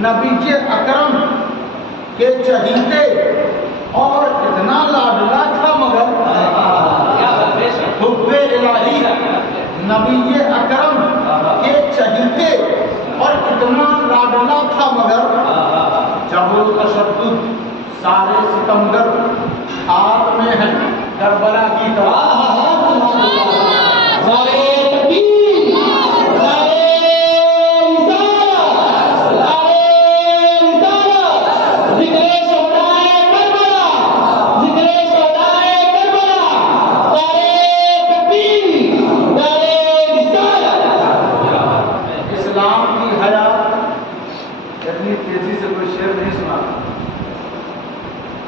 نبی اکرم کے چہیتے اور اتنا لاڈلا تھا مگر حب الہی نبی اکرم کے چہیتے اور اتنا لاڈلا تھا مگر جب التشدد سارے ستمگر آپ میں ہیں کربلا کی طرح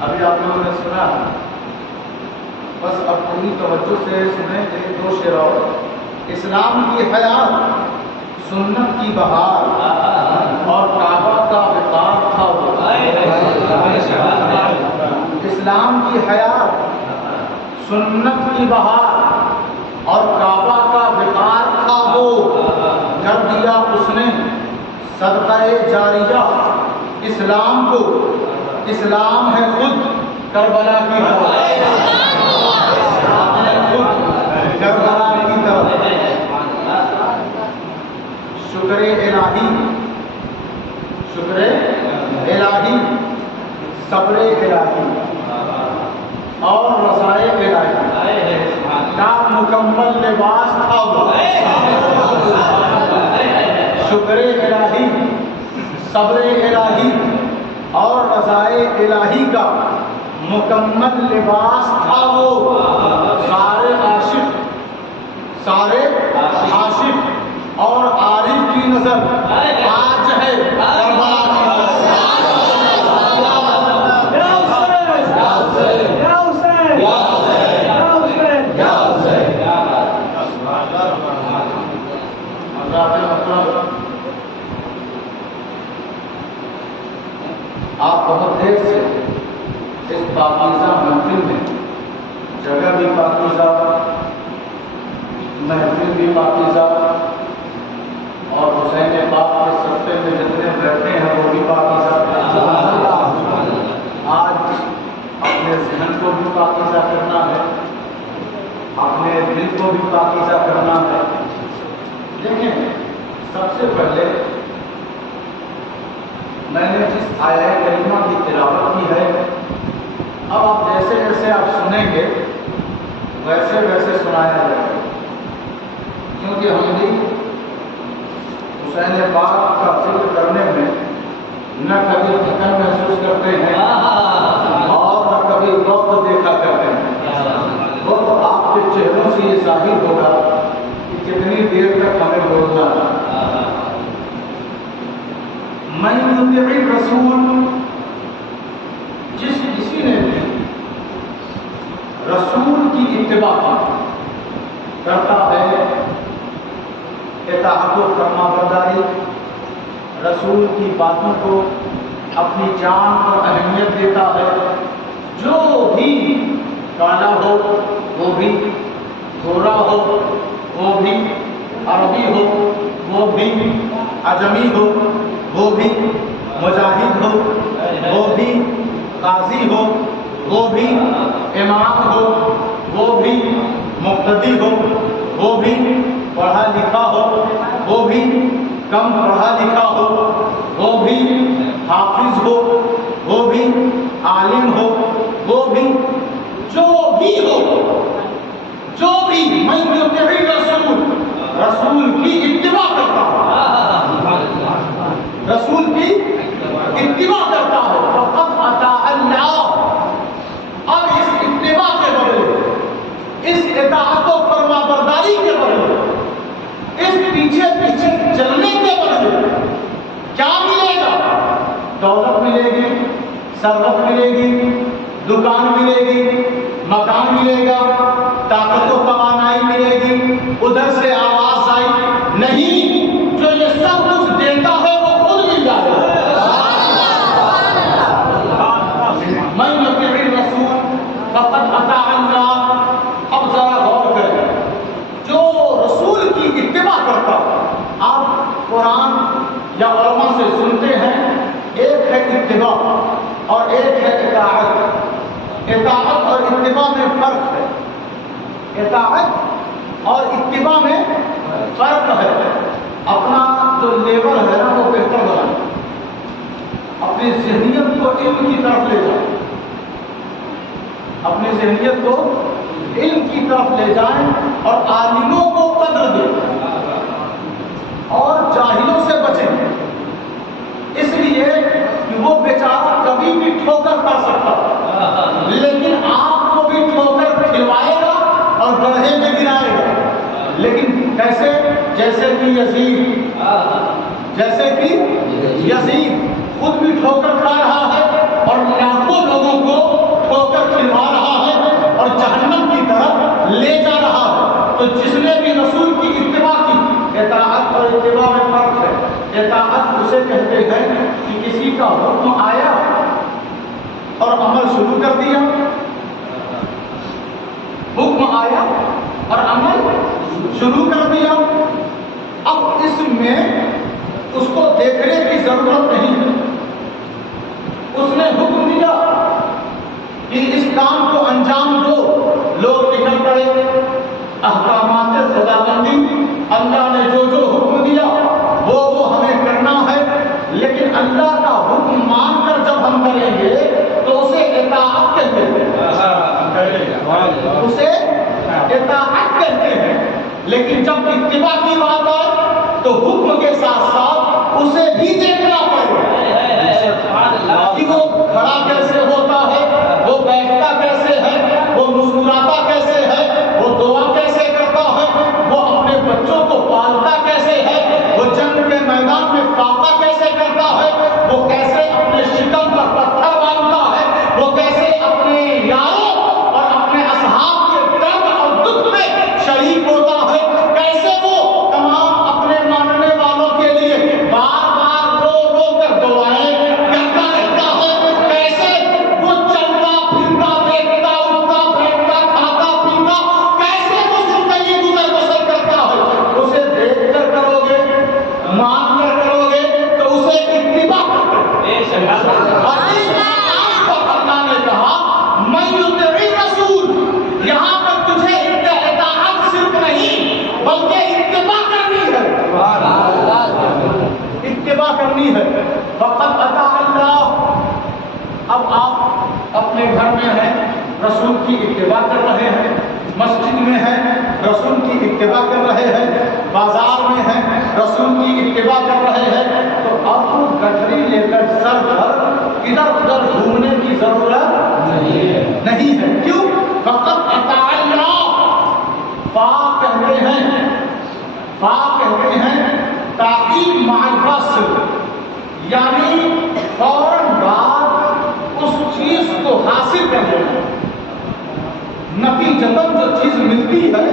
ابھی آپ لوگوں نے سنا بس اب پوری توجہ سے سنیں ایک دو شعر اور اسلام کی حیات سنت کی بہار اور کعبہ کا وقار تھا وہ اسلام کی حیات سنت کی بہار اور کعبہ کا وقار تھا وہ کر دیا اس نے صدقہ جاریہ اسلام کو اسلام ہے خود کربلا کی طرف کربلا کی طرف شکر الہی صبر الہی اور رضائے الہی کا مکمل لباس تھا وہ شکر الہی صبر الہی اور رضائے الہی کا مکمل لباس تھا وہ سارے عاشق اور عارف کی نظر آج ہے کربلا کی آپ بہت دیر سے اس پاکیزہ محفل میں جگہ بھی پاکیزہ محفل بھی پاکیزہ اور حسین پاک کے صفحے میں جتنے بیٹھے ہیں وہ بھی پاکیزہ آج اپنے ذہن کو بھی پاکیزہ کرنا ہے اپنے دل کو بھی پاکیزہ کرنا ہے لیکن سب سے پہلے میں نے جس آیہ کریمہ کی تلاوت کی ہے اب آپ جیسے جیسے آپ سنیں گے ویسے ویسے سنایا جائے گا کیونکہ ہم بھی حسین پاک کا ذکر کرنے میں نہ کبھی تھکن محسوس کرتے ہیں اور نہ کبھی ذوق دیکھا کرتے ہیں وہ تو آپ کے چہروں سے یہ ظاہر ہوگا کہ کتنی دیر تک ہمیں بولنا ہے من یطع الرسول جس کسی نے بھی رسول کی اتباع کرتا ہے اطاعت و فرما برداری رسول کی باتوں کو اپنی جان کو اہمیت دیتا ہے جو بھی کالا ہو وہ بھی گورا ہو وہ بھی عربی ہو وہ بھی عجمی ہو وہ بھی مجاہد ہو وہ بھی قاضی ہو وہ بھی امام ہو وہ بھی مقتدی ہو وہ بھی پڑھا لکھا ہو وہ بھی کم پڑھا لکھا ہو وہ بھی حافظ ہو وہ بھی عالم ہو وہ بھی جو بھی ہو جو بھی من یطع الرسول رسول کی اتباع کرتا ہے رسول کی اتباع کرتا ہے فقط اطاع اللہ اور اس اتباع کے بدلے اس اطاعت و فرما برداری کے بدلے اس پیچھے پیچھے چلنے کے بدلے کیا ملے گا دولت ملے گی ثروت ملے گی دکان ملے گی مکان ملے گا طاقت و توانائی ملے گی ادھر سے آواز آئی نہیں جو یہ سب کچھ دیتا ہے وہ خود مل جائے گا من یطع الرسول فقد اطاع اللہ اب ذرا غور کریں جو رسول کی اتباع کرتا آپ قرآن یا علماء سے سنتے ہیں اتباع اور ایک ہے اطاعت۔ اطاعت اور اتباع میں فرق ہے، اطاعت اور اتباع میں فرق ہے۔ اپنا جو لیول ہے نا وہ بہتر بنائیں، اپنی ذہنیت کو علم کی طرف لے جائیں، اپنی ذہنیت کو علم کی طرف لے جائیں اور عالموں کو قدر دیں اور جاہلوں سے بچیں، اس لیے کہ وہ بیچارہ کبھی بھی ٹھوکر کر سکتا لیکن آپ کو بھی ٹھوکر کھلوائے گا اور گڑھے میں گرائے گا، لیکن کیسے؟ جیسے کہ یزید خود بھی ٹھوکر کھا رہا ہے اور لاکھوں لوگوں کو ٹھوکر کھلوا رہا ہے اور جہنم کی طرف لے جا رہا ہے۔ تو جس نے بھی رسول کی اتباع کی، اطاعت اور اتباع میں فرق ہے۔ اطاعت اسے کہتے ہیں کہ کسی کا حکم آیا اور عمل شروع کر دیا، حکم آیا اور عمل شروع کر دیا، اب اس میں اس کو دیکھنے کی ضرورت نہیں ہے، اس نے حکم دیا کہ اس کام کو انجام دو، لوگ نکل پڑے، احکامات خداوندی اللہ نے جو جو حکم دیا وہ ہمیں کرنا ہے، لیکن اللہ کا حکم مان کر جب ہم کریں گے تو اسے اطاعت کہتے ہیں، اسے اطاعت کہتے ہیں۔ لیکن جب اتباع کی بات آئے تو حکم کے ساتھ ساتھ اسے بھی دیکھنا پڑے کہ وہ کھڑا کیسے ہوتا ہے، وہ بیٹھتا کیسے ہے، وہ مسکراتا کیسے ہے، وہ دعا کیسے کرتا ہے، وہ اپنے بچوں کو پالتا کیسے ہے، وہ جنگ کے میدان میں فاتح کیسے کرتا ہے، وہ کیسے اپنے شکم پر پتھر باندھتا ہے، وہ کیسے اپنے یاروں اور اپنے اصحاب کے درد اور دکھ میں شریک ہوتا ہے، کیسے وہ تمام اپنے ماننے والوں کے لیے بار بار رو رو کر دعائیں کرتا رہتا ہے، کیسے وہ چلتا پھرتا دیکھتا اٹھتا بیٹھتا کھاتا پیتا کیسے وہ زندگی گزر بسر کرتا ہے، اسے دیکھ کر کرو گے، مان کر کرو گے تو اسے اتباع کرتے ہیں۔ اور اس مقام پر اللہ نے کہا میں یطیع الرسول، یہاں پر تجھے اطاعت صرف نہیں بلکہ اتباع کرنی ہے، اتباع کرنی ہے۔ فقط اطاع اللہ۔ اب آپ اپنے گھر میں ہیں، رسول کی اتباع کر رہے ہیں، مسجد میں ہیں، رسول کی اتباع کر رہے ہیں، بازار میں ہیں، رسول کی اتباع کر رہے ہیں، تو اب گٹھری لے کر سر پر ادھر ادھر گھومنے کی ضرورت نہیں ہے۔ کیوں؟ فقط اطاع اللہ۔ فا کہتے ہیں تاکید مع الفصل، یعنی فوراً بعد اس چیز کو حاصل کر لینا، نتیجتاً جو چیز ملتی ہے۔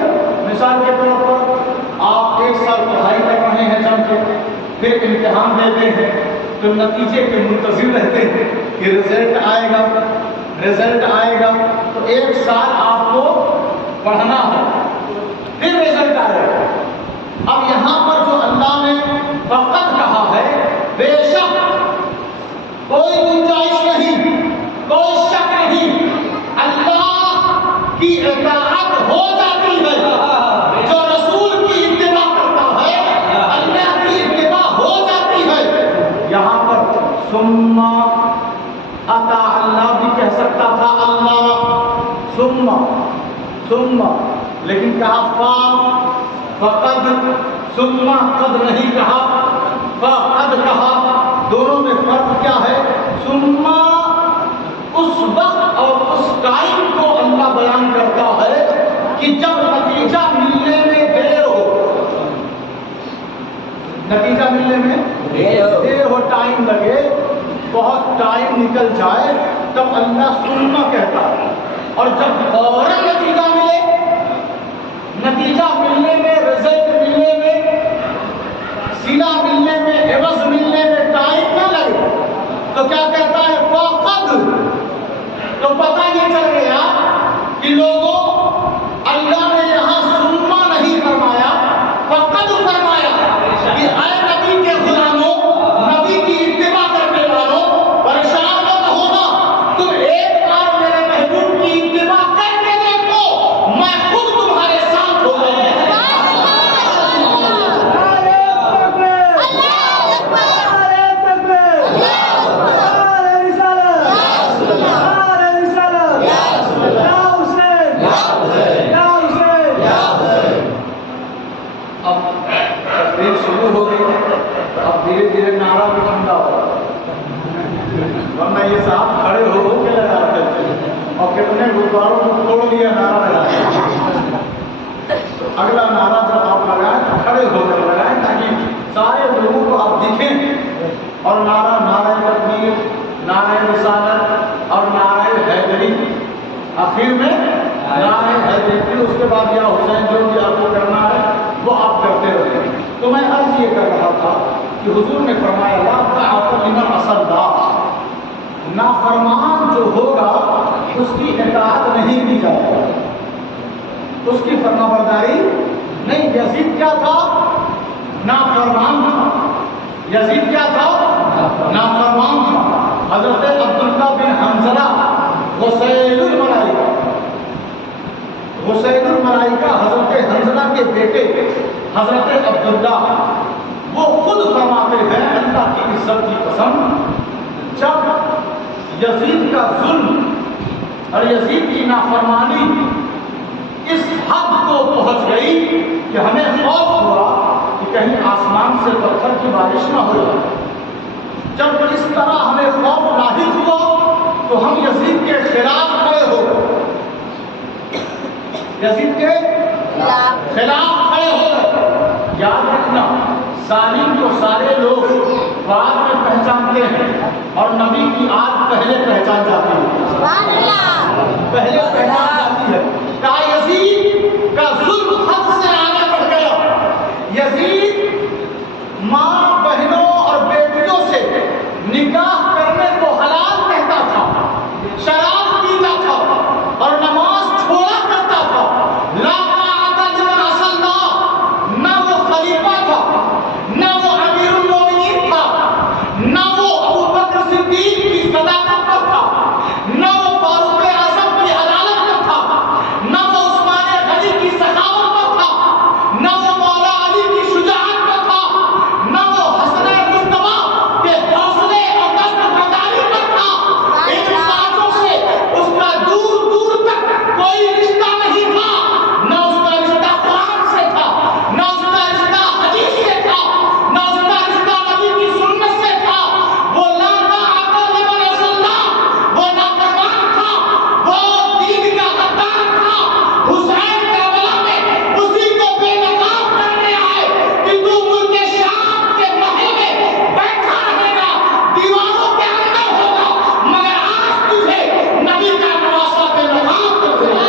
مثال کے طور پر آپ ایک سال پڑھائی کر رہے ہیں جم کے، پھر امتحان دیتے ہیں تو نتیجے کے منتظر رہتے ہیں کہ رزلٹ آئے گا تو ایک سال آپ کو پڑھنا ہے، پھر رزلٹ آئے گا۔ اب یہاں پر جو اللہ نے فقط کہا ہے، بے شک کوئی گنجائش نہیں، کوئی شک نہیں، اللہ کی اطاعت ہو جاتی ہے، جو رسول کی اتباع کرتا ہے اللہ کی اتباع ہو جاتی ہے۔ یہاں پر ثم اطاع اللہ بھی کہہ سکتا تھا، اللہ ثم، لیکن کہا فقد، ثم قد نہیں کہا، فقد کہا۔ دونوں میں فرق کیا ہے؟ ثم اس وقت اور اس ٹائم کو اللہ بیان کرتا ہے کہ جب نتیجہ ملنے میں دیر ہو، نتیجہ ملنے میں دیر ہو، ٹائم لگے، بہت ٹائم نکل جائے، تب اللہ ثم کہتا ہے۔ اور جب فوراً نتیجہ ملے، نتیجہ ملنے میں، رزلٹ ملنے میں، صلہ ملنے میں، عوض ملنے میں ٹائم نہ لگے تو کیا کہتا ہے؟ فقد۔ تو پتہ یہ چل گیا کہ لوگوں اللہ نے یہاں سننا نہیں فرمایا، فقد فرمایا کہ اے نبی کے غلاموں، نبی کی اتباع کرنے والوں، تقریر شروع ہو گئی، اب دھیرے دھیرے نعرہ بھی ٹھنڈا ہو، ورنہ یہ صاحب کھڑے ہو کے لگا رہے تھے اور کتنے گردواروں کو توڑ لیا نعرہ لگایا۔ اگلا نعرہ جب آپ لگائیں تو کھڑے ہو کر لگائیں تاکہ سارے لوگوں کو آپ دکھیں، اور نعرہ تکبیر، نعرہ رسالت اور نعرہ حیدری، آخر میں نعرہ حیدری، پھر اس کے بعد یا حسین جو بھی آپ کو کرنا ہے وہ آپ کرتے رہیں۔ تو میں عرض یہ کر رہا تھا کہ حضور نے فرمایا لا طاعۃ لمن عصى الله، نافرمان جو ہوگا اس کی اطاعت نہیں کی جائے گا، اس کی فرما برداری نہیں۔ یزید کیا تھا؟ نافرمان تھا۔ یزید کیا تھا؟ نافرمان تھا۔ حضرت عبداللہ بن حنظلہ غسیل الملائکہ، غسیل الملائکہ حضرت حنظلہ کے بیٹے حضرت عبداللہ، وہ خود فرماتے ہیں اللہ کی عزت کی قسم، جب یزید کا ظلم اور یزید کی نافرمانی اس حد کو پہنچ گئی کہ ہمیں خوف ہوا کہ کہیں آسمان سے پتھر کی بارش نہ ہو جائے۔ جب اس طرح ہمیں خوف لاحق ہوا تو ہم یزید کے خلاف کھڑے ہو گئے، یزید کے خلاف کھڑے ہو گئے۔ یاد رکھنا، ظالم کو سارے لوگ بعد میں پہچانتے ہیں اور نبی کی آج پہلے پہچان جاتی ہے، پہلے پہچان جاتی ہے۔ کہا یزید کا ظلم حد سے آگے بڑھ گیا، یزید ماں بہنوں اور بیٹیوں سے نکاح کرنے کو حلال کہتا تھا، شراب پیتا تھا اور نماز چھوڑا کرتا تھا۔ لا طاعۃ لمن عصى الله، نہ وہ خلیفہ تھا، نہ وہ امیر المومنین تھا، نہ وہ ابوبکر صدیق کی صداقت پر تھا، نہ وہ فاروق اعظم کی عدالت پر تھا، نہ وہ عثمان غنی کی سخاوت پر تھا، نہ وہ مولا علی کی شجاعت پر تھا، نہ وہ حسن مصطفیٰ کے حوصلے اور دست برداری پر تھا۔ ان باتوں سے اس کا دور دور تک کوئی رشتہ نہیں تھا، نہ اس کا رشتہ قرآن سے تھا، نہ اس کا رشتہ حدیث سے تھا، نہ اس کا رشتہ نبی کی سنت سے تھا۔ وہ لا طاعۃ لمن عصى الله، وہ نافرمان تھا، وہ دین کا غدار تھا۔ حسین کربلا میں اسی کو بے نقاب کرنے آئے کہ تو ملک شام کے محل میں بیٹھا رہے گا، دیواروں کے اندر ہوگا، مگر آج تجھے نبی کا نواسہ بے نقاب کر دے گا۔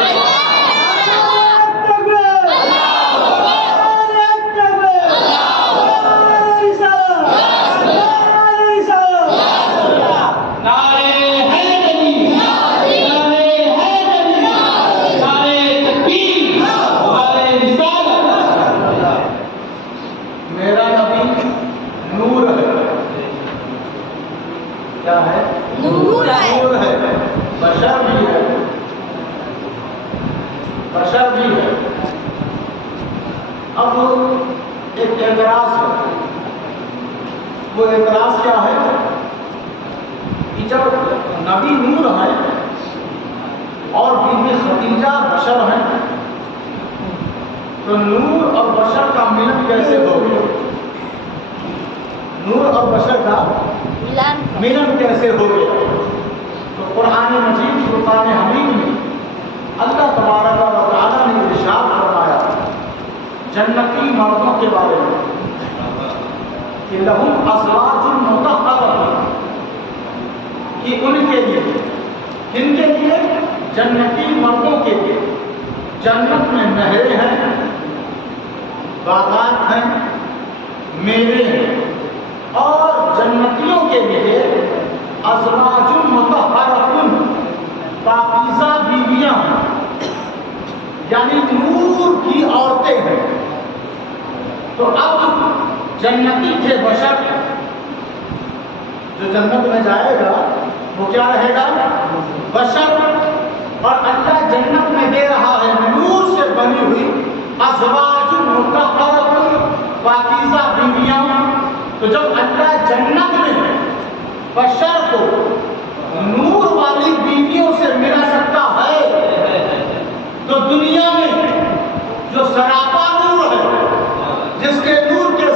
میرا نبی نور ہے، کیا ہے؟ نور ہے، بشر بھی ہے، بشر بھی ہے۔ اب ایک اعتراض ہے، وہ اعتراض کیا ہے کہ جب نبی نور ہے اور بی بی خدیجہ بشر ہیں تو نور اور بشر کا ملن کیسے ہو گیا؟ نور اور بشر کا ملن کیسے ہو گیا؟ تو قرآن مجید فرقان حمید میں اللہ تبارک و تعالیٰ نے ارشاد فرمایا جنتی مردوں کے بارے میں کہ لہم ازواج مطہرۃ، کہ ان کے لیے، کن کے لیے؟ جنتی مردوں کے لیے جنت میں نہریں ہیں، باغات ہیں، میوے ہیں، اور جنتیوں کے لیے ازواج مطہرۃ، پاکیزہ بیویاں ہیں، یعنی نور کی عورتیں ہیں۔ تو اب جنتی تھے بشر، جو جنت میں جائے گا وہ کیا رہے گا؟ بشر، اور اللہ جنت میں دے رہا ہے نور سے بنی ہوئی ازواج مطہرۃ، پاکیزہ بیویاں۔ تو جب اللہ جنت میں بشر کو نور والی بیویوں سے ملا سکتا ہے تو دنیا میں جو سراپا نور ہے، جس کے نور کے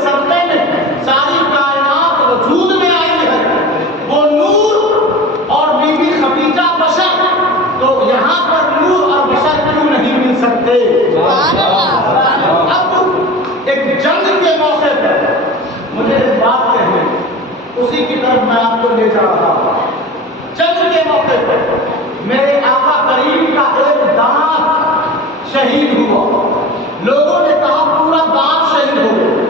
ایک جنگ کے موقع پر مجھے ایک بات کہنے، اسی کی طرف میں آپ کو لے جا رہا ہوں۔ جنگ کے موقع پر میرے آقا کریم کا ایک دانت شہید ہوا، لوگوں نے کہا پورا دانت شہید ہو گیا،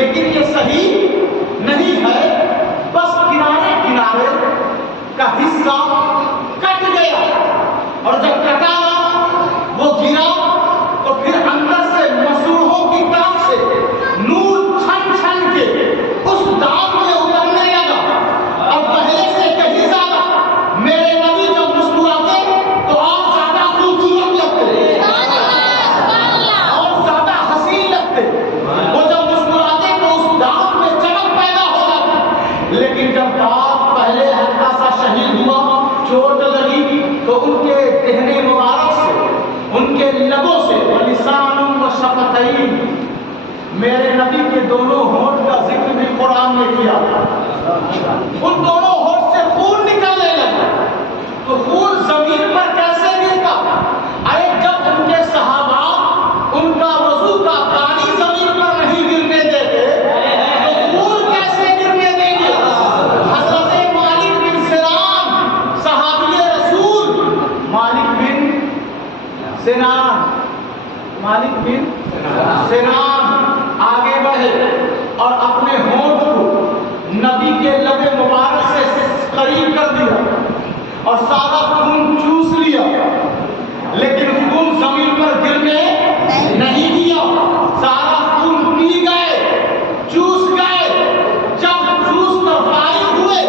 لیکن یہ صحیح نہیں ہے، بس کنارے کنارے کا حصہ کٹ گیا، اور جب کٹا وہ گرا تو پھر اندر سے مسوڑوں کی طرف سے نور چھن چھن کے اس دانت میں اترنے لگا، اور پہلے سے کہیں زیادہ میرے نبی جب مسکراتے تو اور زیادہ خوبصورت لگتے، اور زیادہ حسین لگتے، وہ جب مسکراتے تو اس دانت میں چمک پیدا ہو جاتی، لیکن جب دانت پہلے ہلکا سا شہید ہوا، چوٹ لگی، تو ان کے دہنے مبارک سے، ان کے لبوں سے ولسان و شفتین، میرے نبی کے دونوں ہونٹ کا ذکر بھی قرآن نے کیا، ان دونوں ہونٹ سے خون نکلنے لگا، تو خون زمین پر کیسے گرتا؟ ارے جب ان کے صحابہ ان کا وضو کا پانی زمین پر نہیں گرنے دیتے تو خون کیسے گرنے دیں گے؟ حضرت مالک بن سنان صحابی رسول، مالک بن سنان آگے بڑھے اور اپنے ہونٹ کو نبی کے لب مبارک سے قریب کر دیا اور سارا خون چوس لیا، لیکن خون زمین پر گرنے نہیں دیا، سارا خون پی گئے، چوس گئے۔ جب چوس کر فارغ ہوئے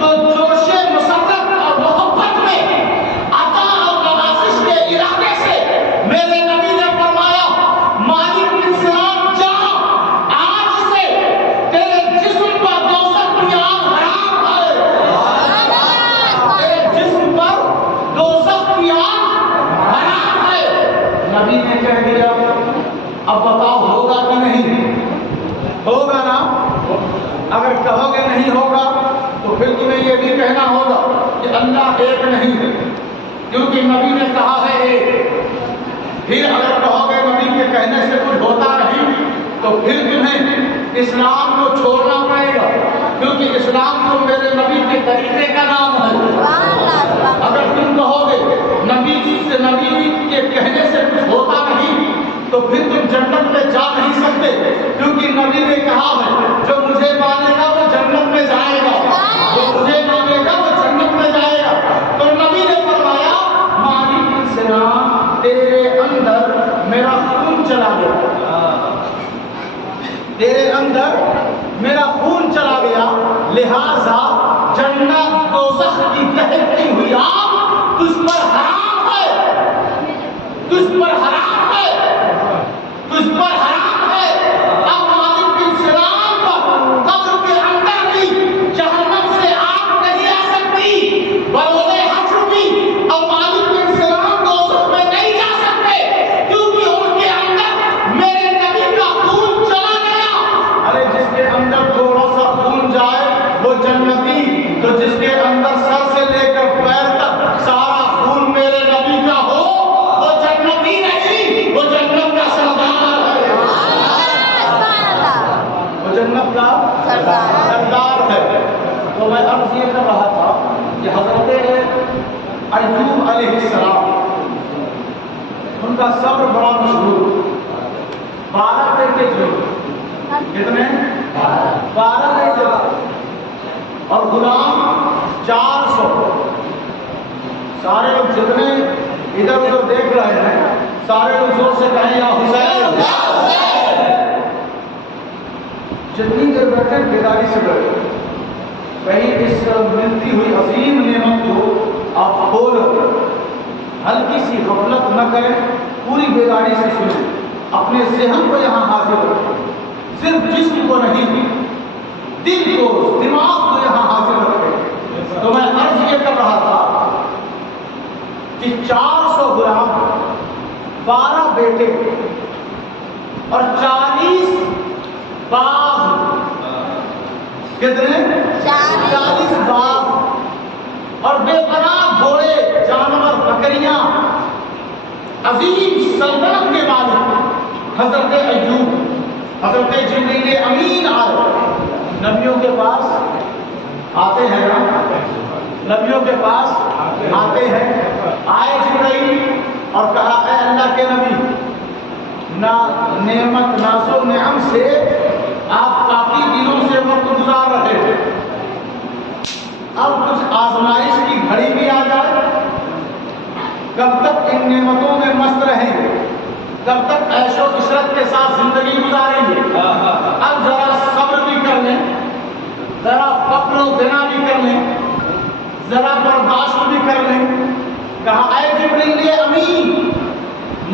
تو جوش مسرت اور محبت میں، عطا اور نوازش کے ارادے سے میرے نبی نے فرمایا، مالک بن سنان جا، آج سے تیرے جسم پر دوزخ کی آگ حرام ہے، تیرے جسم پر دوزخ کی آگ حرام ہے۔ نبی نے کہہ دیا، اب بتاؤ ہوگا کہ نہیں؟ ہوگا نا؟ اگر کہو گے نہیں ہوگا تو پھر تمہیں یہ بھی کہنا ہوگا کہ اللہ ایک نہیں ہے، کیونکہ نبی نے کہا ہے ایک۔ پھر اگر کہو گے نبی کے کہنے سے کچھ ہوتا نہیں تو پھر تمہیں اسلام کو چھوڑنا پڑے گا، کیونکہ اسلام تو میرے نبی کے طریقے کا نام ہے۔ اگر تم کہو گے نبی کے کہنے سے کچھ ہوتا نہیں تو پھر تم جنت میں جا نہیں سکتے، کیونکہ نبی نے کہا ہے جو مجھے مانے گا وہ جنت میں جائے گا، جو مجھے مانے گا وہ جنت میں جائے گا۔ تو نبی نے فرمایا، مالک بن سنان تیرے اندر میرا خون چلا گیا، تیرے اندر میرا خون چلا گیا، لہذا جنت دوزخ کی دہتی ہوئی آگ تجھ پر حرام ہے، تجھ پر حرام ہے، تجھ پر حرام ہے۔ اب مالک بن سنان پر قبر کے اندر بھی جہنم سے آگ نہیں آ سکتی، بروز حشر بھی اب مالک بن سنان دوزخ میں نہیں جا سکتے، کیونکہ ان کے اندر میرے نبی کا خون چلا گیا۔ ارے جس کے اندر تھوڑا سا خون جائے وہ جنتی، تو جس کے اندر سر سے لے کر پیر تک سارا خون میرے نبی کا ہو وہ جنتی نہیں، وہ جنت کا سردار ہے، وہ جنت کا سردار ہے۔ تو میں عرض یہ کر رہا تھا کہ حضرت ایوب علیہ السلام، ان کا صبر بڑا مشہور، 12 بیٹے تھے، کتنے؟ 12 بیٹے اور غلام 400۔ سارے لوگ جتنے ادھر ادھر دیکھ رہے ہیں، سارے لوگ زور سے کہیں یا حسین، جتنی دیر بیٹھے بیداری سے بیٹھے، کہیں اس ملتی ہوئی عظیم نعمت کو آپ کھول ہلکی سی غفلت نہ کریں، پوری بیداری سے سنیں، اپنے ذہن کو یہاں حاضر رکھیں، صرف جسم کو نہیں، دل کو، دماغ کو یہاں حاضر رکھیں۔ تو میں عرض یہ کر رہا تھا کہ 400 غلام، 12 بیٹے اور 40 باغ، کتنے؟ 40 باغ اور بے پناہ گھوڑے، جانور، بکریاں، عظیم سلطنت کے مالک حضرت ایوب حضرت جبریل امین آئے، نبیوں کے پاس آتے ہیں نا، نبیوں کے پاس آتے ہیں، آئے جبرائیل اور کہا اے اللہ کے نبی، نہ نعمت ناز و نعم سے آپ کافی دنوں سے وقت گزار رہے تھے، اب کچھ آزمائش کی گھڑی بھی آ جائے، کب تک ان نعمتوں میں مست رہیں گے، کب تک عیش و عشرت کے ساتھ زندگی گزاریں گے، اب ذرا صبر بھی کر لیں، ذرا فقر و غنا بھی کر لیں، ذرا برداشت بھی کر لیں۔ کہا اے جبریل امین،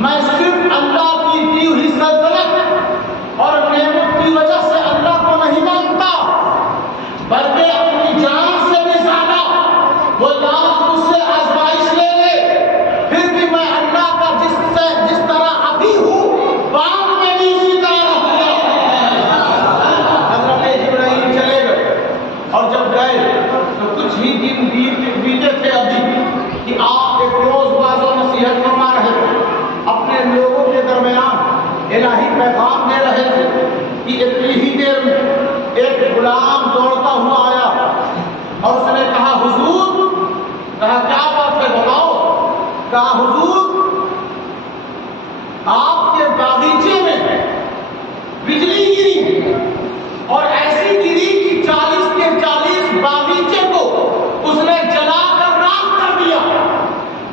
میں صرف اللہ کی دی ہوئی سلطنت اور نعمت کی وجہ سے اللہ کو نہیں مانتا، بلکہ اپنی جان سے بھی زیادہ وہ لاکھ مجھ سے آزمائش لے لے، پھر بھی میں اللہ کا جس طرح ابھی ہوں بعد میں بھی اسی طرح رہوں گا۔ حضرت جبرائیل چلے گئے اور جب گئے تو کچھ ہی دن بیتے تھے ابھی کہ آپ ایک روز باز و نصیحت فرما رہے تھے، اپنے لوگوں کے درمیان الہی پیغام دے رہے تھے کہ اتنی ہی دیر میں ایک غلام دوڑتا ہوا آیا اور اس نے کہا حضور، کہا کیا بات ہے بتاؤ، کہا حضور آپ کے باغیچے میں بجلی گری اور ایسی گری کہ 40 کے 40 باغیچے کو اس نے جلا کر راکھ کر دیا،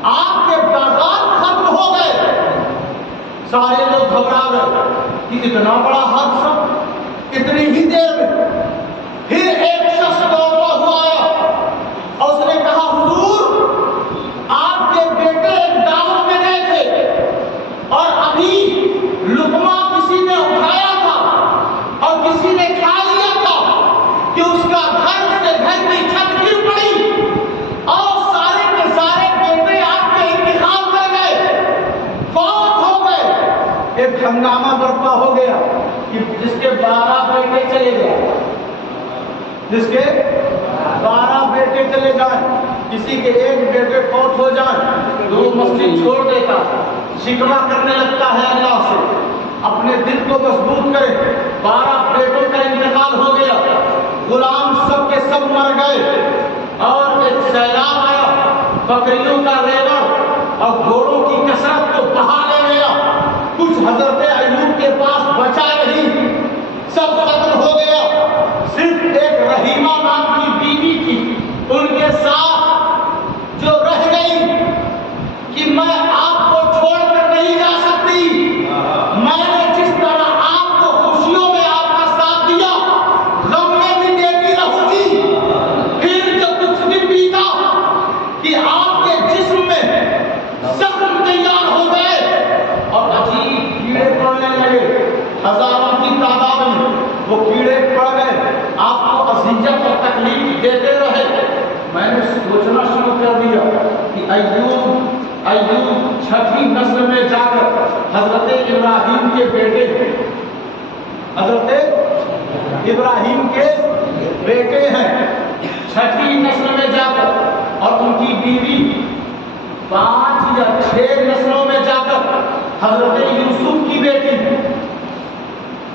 آپ کے باغات ختم ہو گئے۔ سارے لوگ گھبرا گئے کہ اتنا بڑا حادثہ اتنی ہی دیر میں۔ پھر ایک شخص دوڑتا ہوا آیا اور اس نے کہا حضور آپ کے بیٹے ایک دعوت میں گئے تھے اور ابھی لقمہ کسی نے اٹھایا تھا اور کسی نے کھا لیا تھا کہ اس کا گھر سے گھر کی چھت گر پڑی اور سارے کے سارے بیٹے آپ کے انتقال کر گئے، فوت ہو گئے۔ ایک ہنگامہ برپا ہو گیا کہ جس کے 12 بیٹے چلے گئے، جس کے 12 بیٹے چلے جائیں، کسی کے ایک بیٹے فوت ہو جائیں تو وہ مسجد چھوڑ دیتا، شکوہ کرنے لگتا ہے اللہ سے، اپنے دل کو مضبوط کرے۔ 12 بیٹوں کا انتقال ہو گیا، غلام سب کے سب مر گئے اور ایک سیلاب آیا، بکریوں کا ریوڑ اور گھوڑوں کی کثرت کو بہا لے گیا، کچھ حضرت ایوب کے پاس بچا نہیں، سب ختم ہو گیا، صرف ایک رحیمہ نام کی بیوی تھی ان کے ساتھ جو رہ گئی کہ میں آپ کو چھوڑ کر نہیں جا سکتی، میں نے جس طرح آپ کو خوشیوں میں آپ کا ساتھ دیا غم میں بھی دیتی رہوں گی۔ پھر جب کچھ دن بیتا کہ آپ کے جسم میں زخم تیار ہو گئے اور عجیب کیڑے پڑنے لگے، ہزاروں کی تعداد میں وہ کیڑے پڑ گئے، آپ کو اذیت اور تکلیف دیتے رہے۔ میں نے سوچنا شروع کر دیا کہ ایوب 6ٹھی نسل میں جا کر حضرت ابراہیم کے بیٹے ہیں، حضرت ابراہیم کے بیٹے ہیں، 6ٹھی نسل میں جا کر، اور ان کی بیوی 5 یا 6 نسلوں میں جا کر حضرت یوسف کی بیٹی۔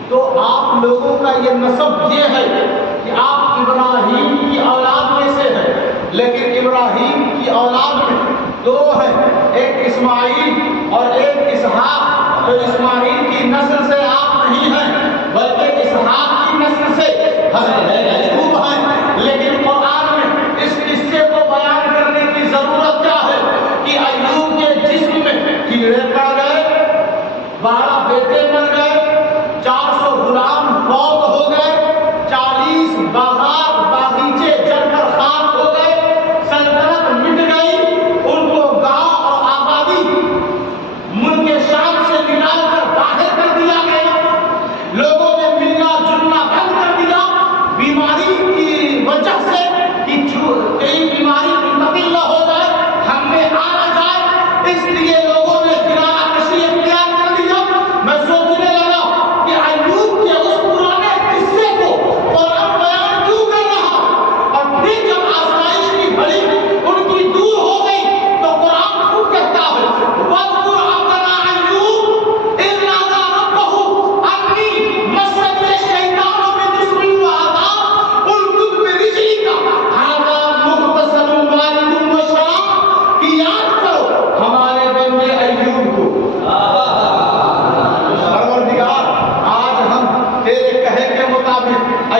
تو آپ لوگوں کا یہ نسب یہ ہے کہ آپ ابراہیم کی اولاد میں سے ہیں، لیکن ابراہیم کی اولاد میں 2 ہیں، ایک اسماعیل اور ایک اسحاق۔ تو اسماعیل کی نسل سے آپ نہیں ہیں بلکہ اسحاق کی نسل سے حضرت یعقوب ہیں۔ لیکن قرآن میں اس قصے کو بیان کرنے کی ضرورت کیا ہے کہ ایوب کے جسم میں کیڑے پڑ گئے، 12 بیٹے مر گئے، 400 غلام فوت ہو گئے، 40 باغات باغیچے جل کر خاک ہو گئے، سلطنت مٹ گئی، ان کو گاؤں اور آبادی ملک شام سے نکال کر باہر کر دیا گیا، لوگوں میں ملنا جلنا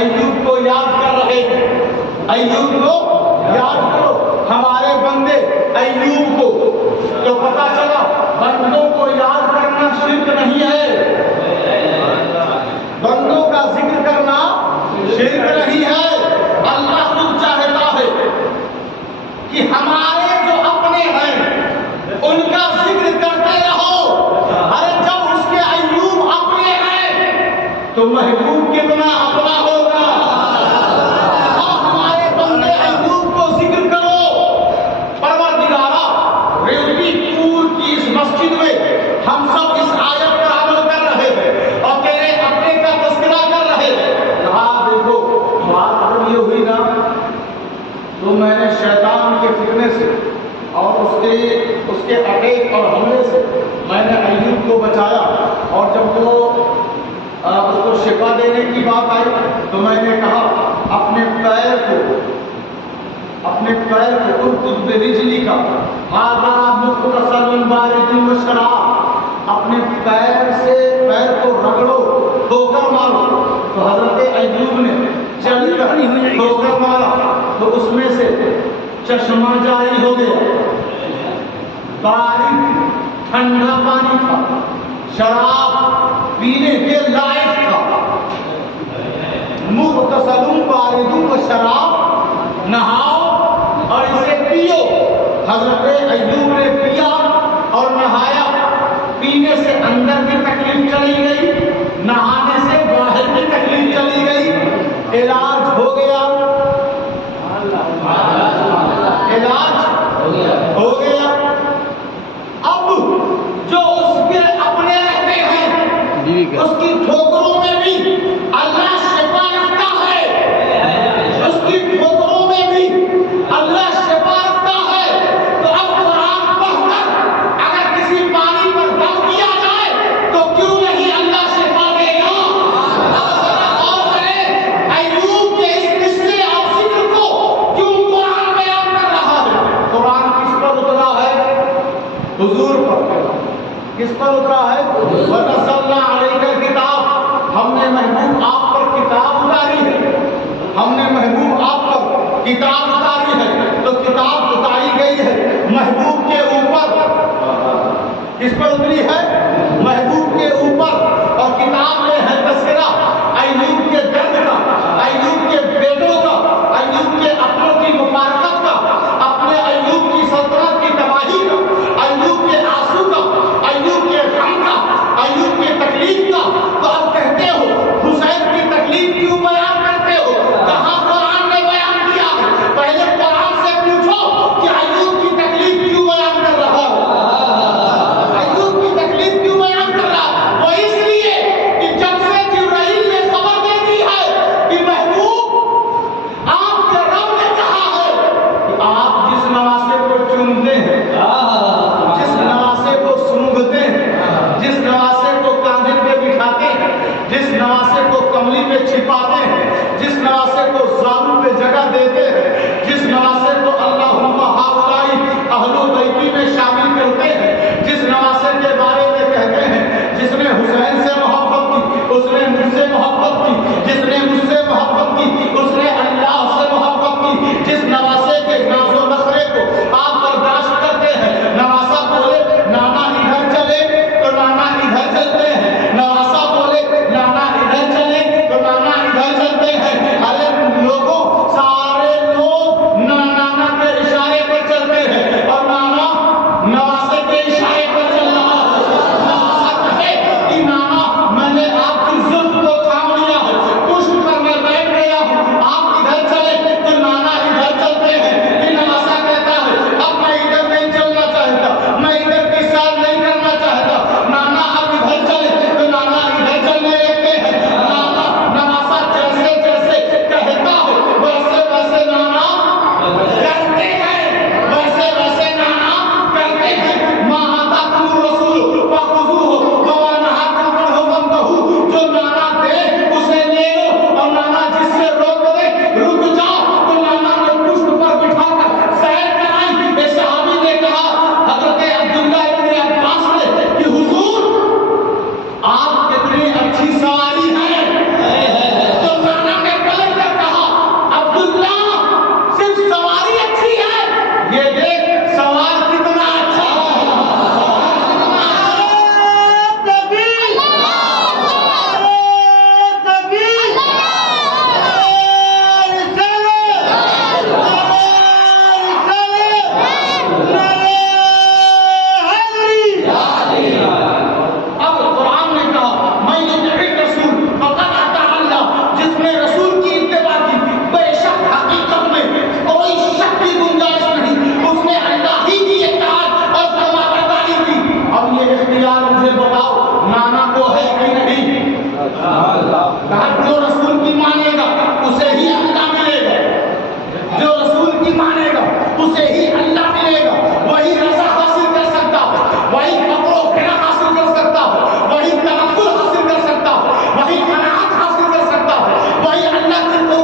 ایوب کو یاد کر رہے ہیں. ایوب کو یاد کرو ہمارے بندے ایوب کو. تو پتا چلا بندوں کو یاد کرنا شرک نہیں ہے, بندوں کا ذکر کرنا شرک نہیں ہے. اللہ خود چاہتا ہے کہ ہمارے جو اپنے ہیں ان کا ذکر کرتے رہو. ارے جب اس کے ایوب اپنے ہیں تو محبوب کتنا اپنا ہوگا. ہمارے بندے ایوب کو ذکر کرو. پروردگارا ریوٹی پور کی اس مسجد میں ہم سب اس آیت پر عمل کر رہے ہیں اور تیرے اپنے کا تذکرہ کر رہے ہیں. کہا دیکھو بات یہ ہوئی نا تو میں نے شیطان کے فتنے سے اور اس کے اٹیک اور حملے سے میں نے ایوب کو بچایا. اور جب وہ اس کو شفا دینے کی بات آئی تو میں نے کہا اپنے پیر کو ارکض برجلی کا ھذا مغتسل بارد وشراب, اپنے پیر کو رگڑو, ٹھوکر مارو. تو حضرت ایوب نے چل کر ٹھوکر مارا تو اس میں سے چشمہ جاری ہو گیا. بارد ٹھنڈا پانی تھا, شراب پینے کے لائق تھا. مغتسل بارد وشراب, نہاؤ اور اسے پیو. حضرت ایوب نے پیا اور نہایا. پینے سے اندر کی تکلیف چلی گئی, نہانے سے باہر کی تکلیف چلی گئی. علاج ہو گیا, علاج ہو گیا. اب جو اس کے اپنے رہتے ہیں اس کی ٹھوکروں میں بھی اللہ شفا رکھتا ہے, اس کی ٹھوکروں میں بھی اللہ شفا رکھتا ہے. تو اب قرآن پڑھ کر اگر کسی پانی پر دم کیا جائے تو کیوں نہیں اللہ شفا دے گا. اور ایوب کے اس قصے اور ذکر کو کیوں قرآن بیان کر رہا ہے. قرآن کس پر اترا ہے؟ حضور پر. کس پر اترا ہے؟ وَنَزَّلْنَا عَلَيْكَ الْكِتَابَ, ہم نے محبوب آپ پر کتاب اتاری ہے. ہم نے محبوب آپ پر کتاب اتاری ہے. تو کتاب اتاری گئی ہے محبوب کے اوپر. کس پر اتری ہے؟ محبوب کے اوپر. اور کتاب میں ہے تذکرہ ایوب کے درد کا, ایوب کے بیٹوں کا, ایوب کے اپنوں کی مفارقت کا, اپنے ایوب کی سلطنت کی تباہی کا, ایوب کے آنسو کا, ایوب کے غم کا, ایوب کی تکلیف کا. تو اب کہتے ہو حسین کی تکلیف کیوں بیان کرتے ہو؟ کہاں قرآن نے بیان کیا ہے؟ پہلے قرآن سے پوچھو کہ ایوب کی تکلیف کیوں بیان کر رہا ہو. ایوب کی تکلیف کیوں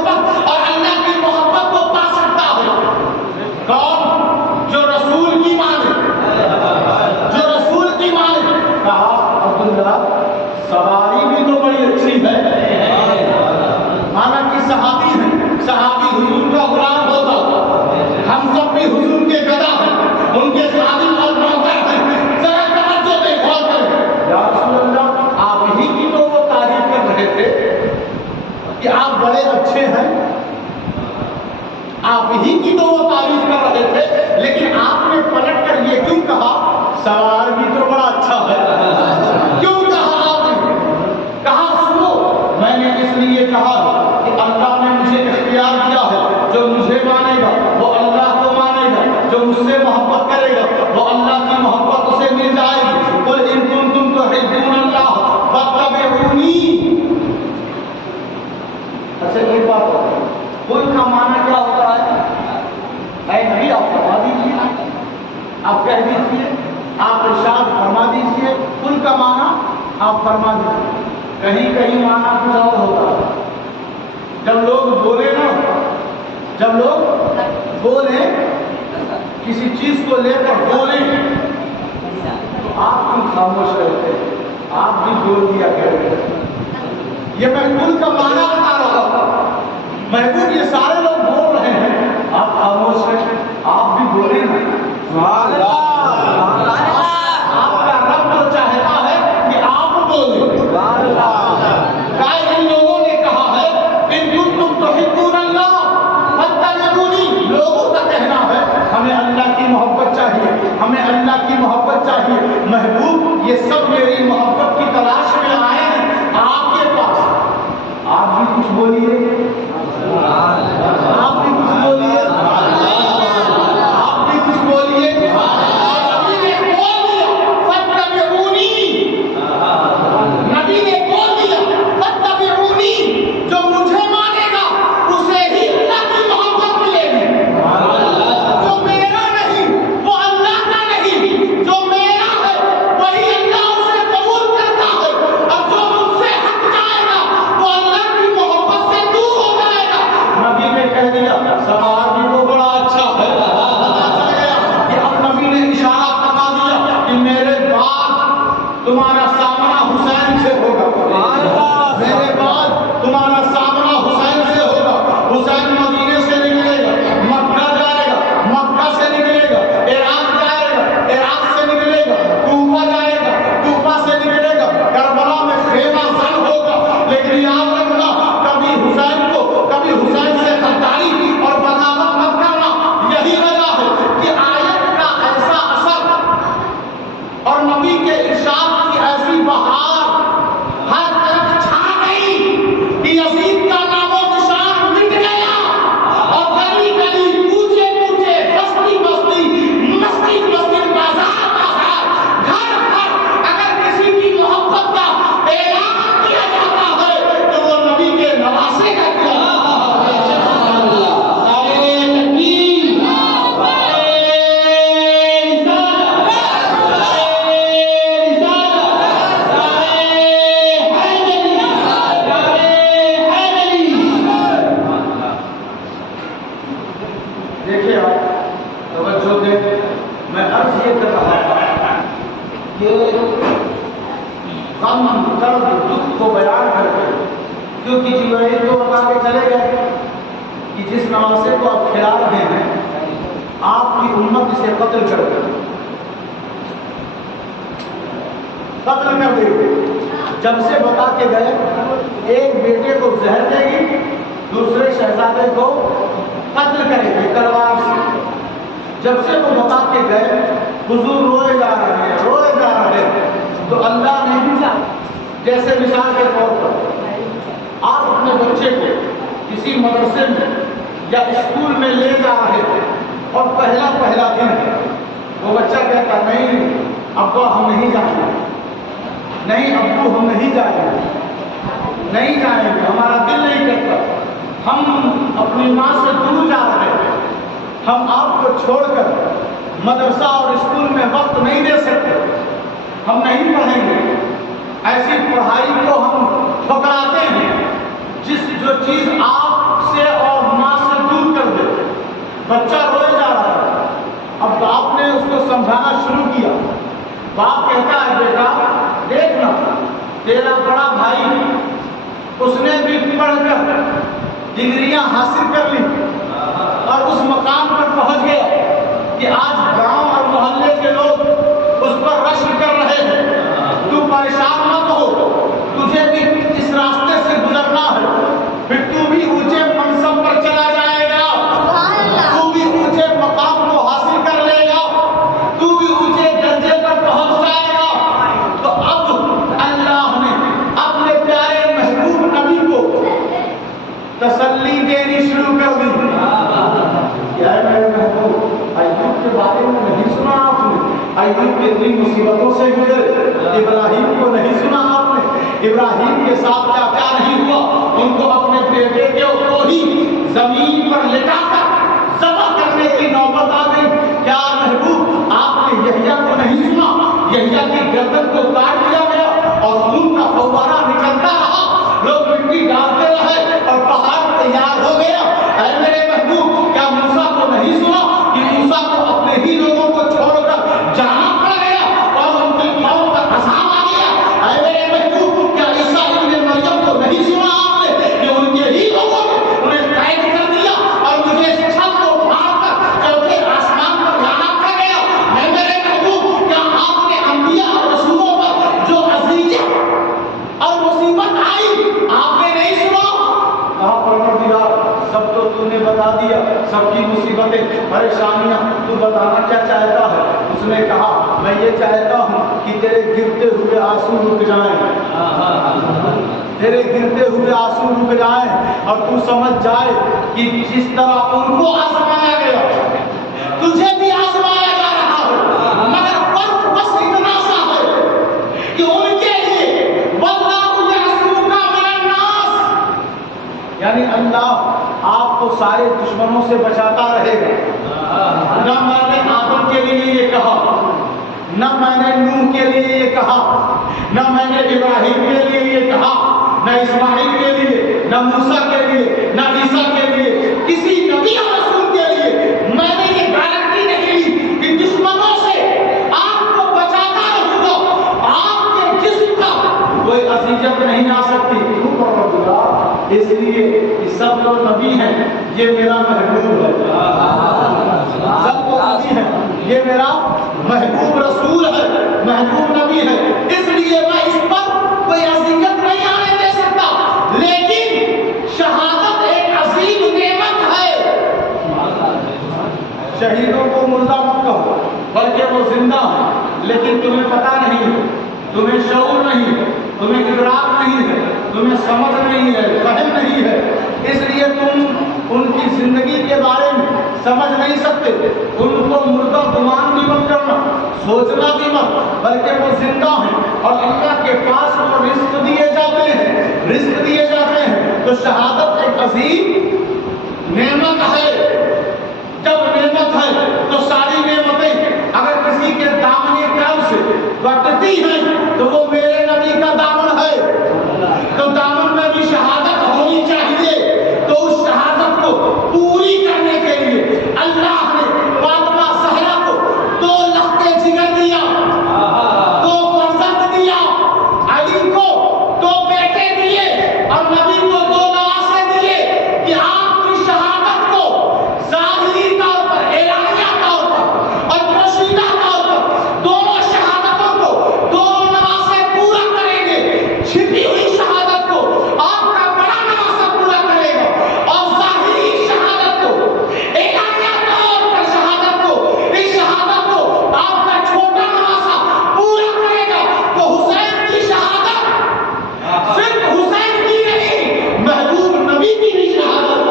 محبت اور اللہ کی محبت کو پا سکتا ہے؟ کون؟ جو رسول کی مانے، جو رسول کی مانے۔ کہا عبداللہ سواری بھی تو بڑی اچھی ہے، مانا کہ صحابی ہیں، صحابی حضور کا غلام ہوتا، ہم سب بھی حضور کے گدا ہیں، ان کے خادم اور نوکر ہیں، ذرا توجہ دے، غور کریں۔ یا رسول اللہ آپ ہی کی تو وہ تعریف کر رہے تھے کہ آپ بڑے اچھے ہیں، آپ ہی کی تو وہ تعریف کر رہے تھے، لیکن آپ نے پلٹ کر یہ کیوں کہا سوار بھی تو بڑا اچھا ہے؟ کیوں کہا آپ نے؟ کہا سنو، میں نے اس لیے کہا کہ اللہ نے مجھے اختیار دیا ہے، جو مجھے مانے گا وہ اللہ کو مانے گا، جو مجھ سے محبت کرے گا وہ اللہ کی محبت اسے مل جائے گی۔ قل ان کنتم تحبون اللہ فاتبعونی۔ اچھا ایک بات ہے، قل کا معنی کیا ہوتا ہے؟ اے نبی آپ فرما دیجیے، آپ کہہ دیجیے، آپ ارشاد فرما دیجیے، قل کا معنی آپ فرما دیجیے۔ کہیں کہیں معنی کچھ اور ہوتا ہے۔ جب لوگ بولے نا، جب لوگ بولیں کسی چیز کو لے کر بولیں تو آپ کیوں خاموش رہتے؟ آپ بھی بول دیا کرتے۔ یہ میں کل کا معنی بتا رہا ہوں، محبوب یہ سارے لوگ بول رہے ہیں، آپ خاموش ہیں، آپ بھی بولیں نا۔ آپ کا رب تو چاہتا ہے کہ آپ بولیں۔ ان لوگوں نے کہا ہے ان کنتم تحبون اللہ فاتبعونی، لوگوں کا کہنا ہے ہمیں اللہ کی محبت چاہیے، ہمیں اللہ کی محبت چاہیے۔ محبوب یہ سب میری محبت کی تلاش میں آئے ہیں آپ کے پاس، آپ بھی کچھ بولیے، آپ بھی کچھ بولیے، آپ بھی کچھ بولیے۔ نبی نے بول دیا فاتبعونی، نبی نے بول دیا فاتبعونی، جو مجھے مانے گا اسے ہی اللہ کی محبت ملے گی۔ جو میرا نہیں وہ اللہ کا نہیں، جو میرا ہے وہی اللہ اسے قبول کرتا ہے، اور جو مجھ سے ہٹ جائے گا وہ اللہ کی محبت سے دور ہو جائے گا۔ نبی نے کہہ دیا سوار بھی تو بڑا اچھا ہے، کہ اب نبی نے اشارہ فرما دیا کہ میرے بعد تمہارا سامنا حسین سے ہوگا، میرے بعد تمہارا سامنا حسین سے ہوگا۔ حسین مدینے سے نکلے گا، مکہ جائے گا، مکہ سے نکلے گا، عراق جائے گا، عراق سے نکلے گا، کوفہ جائے گا، کوفہ سے نکلے گا، کربلا میں خیمہ زن ہوگا۔ لیکن یاد رکھنا کبھی حسین کو، کبھی حسین سے غداری اور بغاوت مت کرنا۔ یہی وجہ ہے کہ آیت کا ایسا اثر اور نبی کے ارشاد کی ایسی بہار ہر طرف چھا گئی کہ یزید کا نام و نشان مٹ گیا، اور گلی گلی، کوچے کوچے، بستی بستی، مسجد مسجد، بازار بازار، گھر گھر اگر کسی کی محبت کا اعلان کیا جاتا ہے تو وہ نبی کے نواسے کا کیا دیکھیں آپ توجہ دیں، میں عرض یہ کر رہا تھا کہ غم درد دکھ کو بیان کر کے، کیونکہ جبرائیل تو بتا کے چلے گئے کہ جس نواسے کو آپ کھلا رہے ہیں آپ کی امت اسے قتل کر دے گی، قتل کر دے گی۔ جب سے بتا کے گئے ایک بیٹے کو زہر دے گی، دوسرے شہزادے کو قتل کرے گی تلوار سے۔ جب سے وہ بتا کے گئے حضور روئے جا رہے ہیں، روئے جا رہے ہیں، تو اللہ نے جیسے مثال کے طور پر آپ اپنے بچے کو کسی مدرسے میں یا اسکول میں لے جا رہے تھے اور پہلا دن ہے، وہ بچہ کہتا نہیں ابا ہم نہیں جائیں گے، نہیں ابو ہم نہیں جائیں گے، نہیں جائیں گے، ہمارا دل نہیں کرتا، ہم اپنی ماں سے دور جا رہے ہیں، ہم آپ کو چھوڑ کر مدرسہ اور اسکول میں وقت نہیں دے سکتے، ہم نہیں پڑھیں گے۔ ایسی پڑھائی کو ہم ٹھکراتے ہیں، جو چیز آپ سے بچہ روئے جا رہا ہے. اب باپ نے اس کو سمجھانا شروع کیا. باپ کہتا ہے بیٹا دیکھنا تیرا بڑا بھائی اس نے بھی پڑھ کر ڈگریاں حاصل کر لی اور اس مقام پر پہنچ گیا کہ آج گاؤں اور محلے کے لوگ اس پر رشک کر رہے ہیں. تو پریشان مت ہو, تجھے بھی اس راستے سے گزرنا ہے, پھر تو بھی اونچے منصب پر چلا جائے گا, تو بھی اونچے مقام کو حاصل کر لے گا, تو بھی اونچے درجے پر پہنچ جائے گا. تو اب اللہ نے اپنے پیارے محبوب نبی کو تسلی دینی شروع کر دی. کیا ہے میرے محبوب, ایوب کے بارے میں نہیں سنا آپ نے؟ ایوب کتنی مصیبتوں سے گزرے. ابراہیم کو نہیں سنا آپ نے؟ ابراہیم کے ساتھ کیا کیا نہیں ہوا. ان کو اپنے بیٹے کو ہی زمین پر لٹا کر ذبح کرنے کی نوبت آ گئی. کیا محبوب آپ نے یحییٰ کو نہیں سنا؟ یحییٰ کی گردن کو کاٹ دیا گیا اور خون کا فوارہ نکلتا رہا, لوگ مٹی ڈالتے رہے اور پہاڑ تیار ہو گیا. اے میرے محبوب کیا موسیٰ کو نہیں سنا کہ موسیٰ کو اپنے ہی لوگوں کو چھوڑ کر جانا پڑ گیا اور ان کی قوم کا عذاب آ گیا. اے میرے محبوب کیا عیسیٰ ابن مریم کو نہیں سنا آپ نے کہ ان کے ہی لوگوں نے انہیں قید کر دیا اور مجھے چھت کو پھاڑ کر چوتھے آسمان پر لانا پڑ گیا. اے میرے محبوب کیا آپ نے انبیاء اور رسولوں پر جو اذیت اور مصیبت آئی آپ نے نہیں سنا؟ کہا پروردگار سب تو نے بتا دیا, سب کی مصیبتیں پریشانیاں تو بتانا کیا چاہتا ہے؟ اس نے کہا میں یہ چاہتا ہوں کہ تیرے گرتے ہوئے آنسو رک جائیں, تیرے گرتے ہوئے آنسو رک جائیں اور تو سمجھ جائے کہ جس طرح ان کو آزمایا گیا تجھے بھی آزمایا جا رہا ہے, مگر فرق بس اتنا سا ہے کہ ان کے لیے واللہ یعصمک من الناس, یعنی اللہ آپ کو سارے دشمنوں سے بچاتا رہے گا. نہ میں نے آدم کے لیے یہ کہا, نہ میں نے نوح کے لیے یہ کہا, نہ میں نے ابراہیم کے لیے یہ کہا, نہ اسماعیل کے لیے, نہ موسیٰ کے لیے, نہ عیسیٰ کے لیے, کسی نبی اور رسول کے لیے میں نے یہ گارنٹی نہیں لی کہ دشمنوں سے آپ کو بچاتا رہوں گا, آپ کے جسم کا کوئی اذیت نہیں آ سکتی. اس لیے کہ سب لوگ نبی ہیں, یہ میرا محبوب ہے. سب لوگ نبی ہیں, یہ میرا محبوب رسول ہے, محبوب نبی ہے. اس لیے میں اس پر کوئی اذیت نہیں آنے دے سکتا. لیکن شہادت ایک عظیم نعمت ہے. شہیدوں کو مردہ مت کہو بلکہ وہ زندہ ہیں, لیکن تمہیں پتہ نہیں ہے, تمہیں شعور نہیں ہے, تمہیں ادراک نہیں ہے, تمہیں سمجھ نہیں ہے, فہم نہیں ہے. اس لیے تم ان کی زندگی کے بارے میں سمجھ نہیں سکتے. ان کو مردہ گمان بھی مت کرنا, سوچنا بھی مت, بلکہ وہ زندہ ہیں اور اللہ کے پاس وہ رزق دیے جاتے ہیں, رزق دیے جاتے ہیں. تو شہادت ایک عظیم نعمت ہے. جب نعمت ہے تو ساری نعمتیں اگر کسی کے دامن کرم سے کٹتی ہیں تو وہ میرے نبی کا دامن ہے. تو دامن میں بھی شہادت ہونی چاہیے. تو اس شہادت کو پوری کرنے کے لیے اللہ نے فاطمہ زہرا کو 2 لختے جگر دیا, 2 فرزند دیا, علی کو 2 بیٹے دیے اور نبی کو 2 نواسے دیے کہ آپ کی شہادت کو ظاہری طور پر, اعلانیہ طور پر اور پوشیدہ طور پر دونوں شہادتوں کو 2 نواسے پورا کریں گے. چھپی ہوئی شہادت کو آپ کا بڑا نواسا پورا کرے گا اور ظاہری شہادت کو, اعلانیہ طور پر شہادت کو, اس شہادت کو آپ کا چھوٹا نواسا پورا کرے گا. تو حسین کی شہادت صرف حسین کی نہیں, محبوب نبی کی بھی شہادت.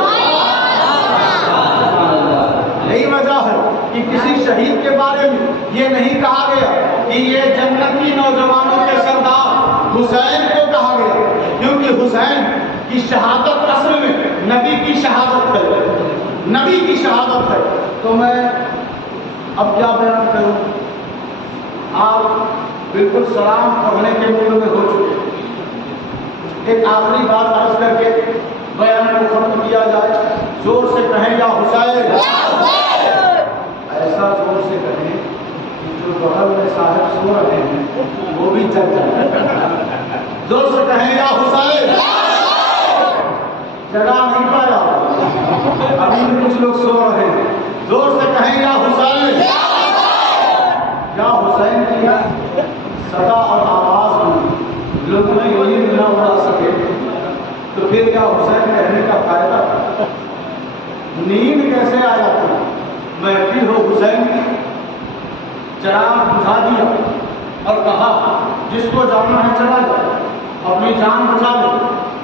یہی وجہ ہے کہ کسی شہید کے بارے میں یہ نہیں کہا گیا کہ یہ جنتی نوجوانوں کے سردار حسین کو کہا گیا, کیونکہ حسین کی شہادت اصل میں نبی کی شہادت ہے, نبی کی شہادت ہے. تو میں اب کیا بیان کروں, آپ بالکل سلام پڑھنے کے موڈ میں ہو چکے. ایک آخری بات عرض کر کے بیان کو ختم کیا جائے. زور سے کہیں یا حسین. سے کہیں کہ جو بغل میں صاحب سو رہے ہیں وہ بھی جگ جائے. زور سے کہیں یا حسین. جگہ نہیں پایا, ابھی بھی کچھ لوگ سو رہے ہیں. زور سے کہیں یا حسین. یا حسین کی صدا اور آواز میں لوگوں کی نیند نہ اڑا سکے تو پھر یا حسین کہنے کا فائدہ. نیند کیسے آ جاتی؟ محفل ہو حسین کی, چراغ بجھا دیا اور کہا جس کو جانا ہے چلا جائے, اپنی جان بچا لے.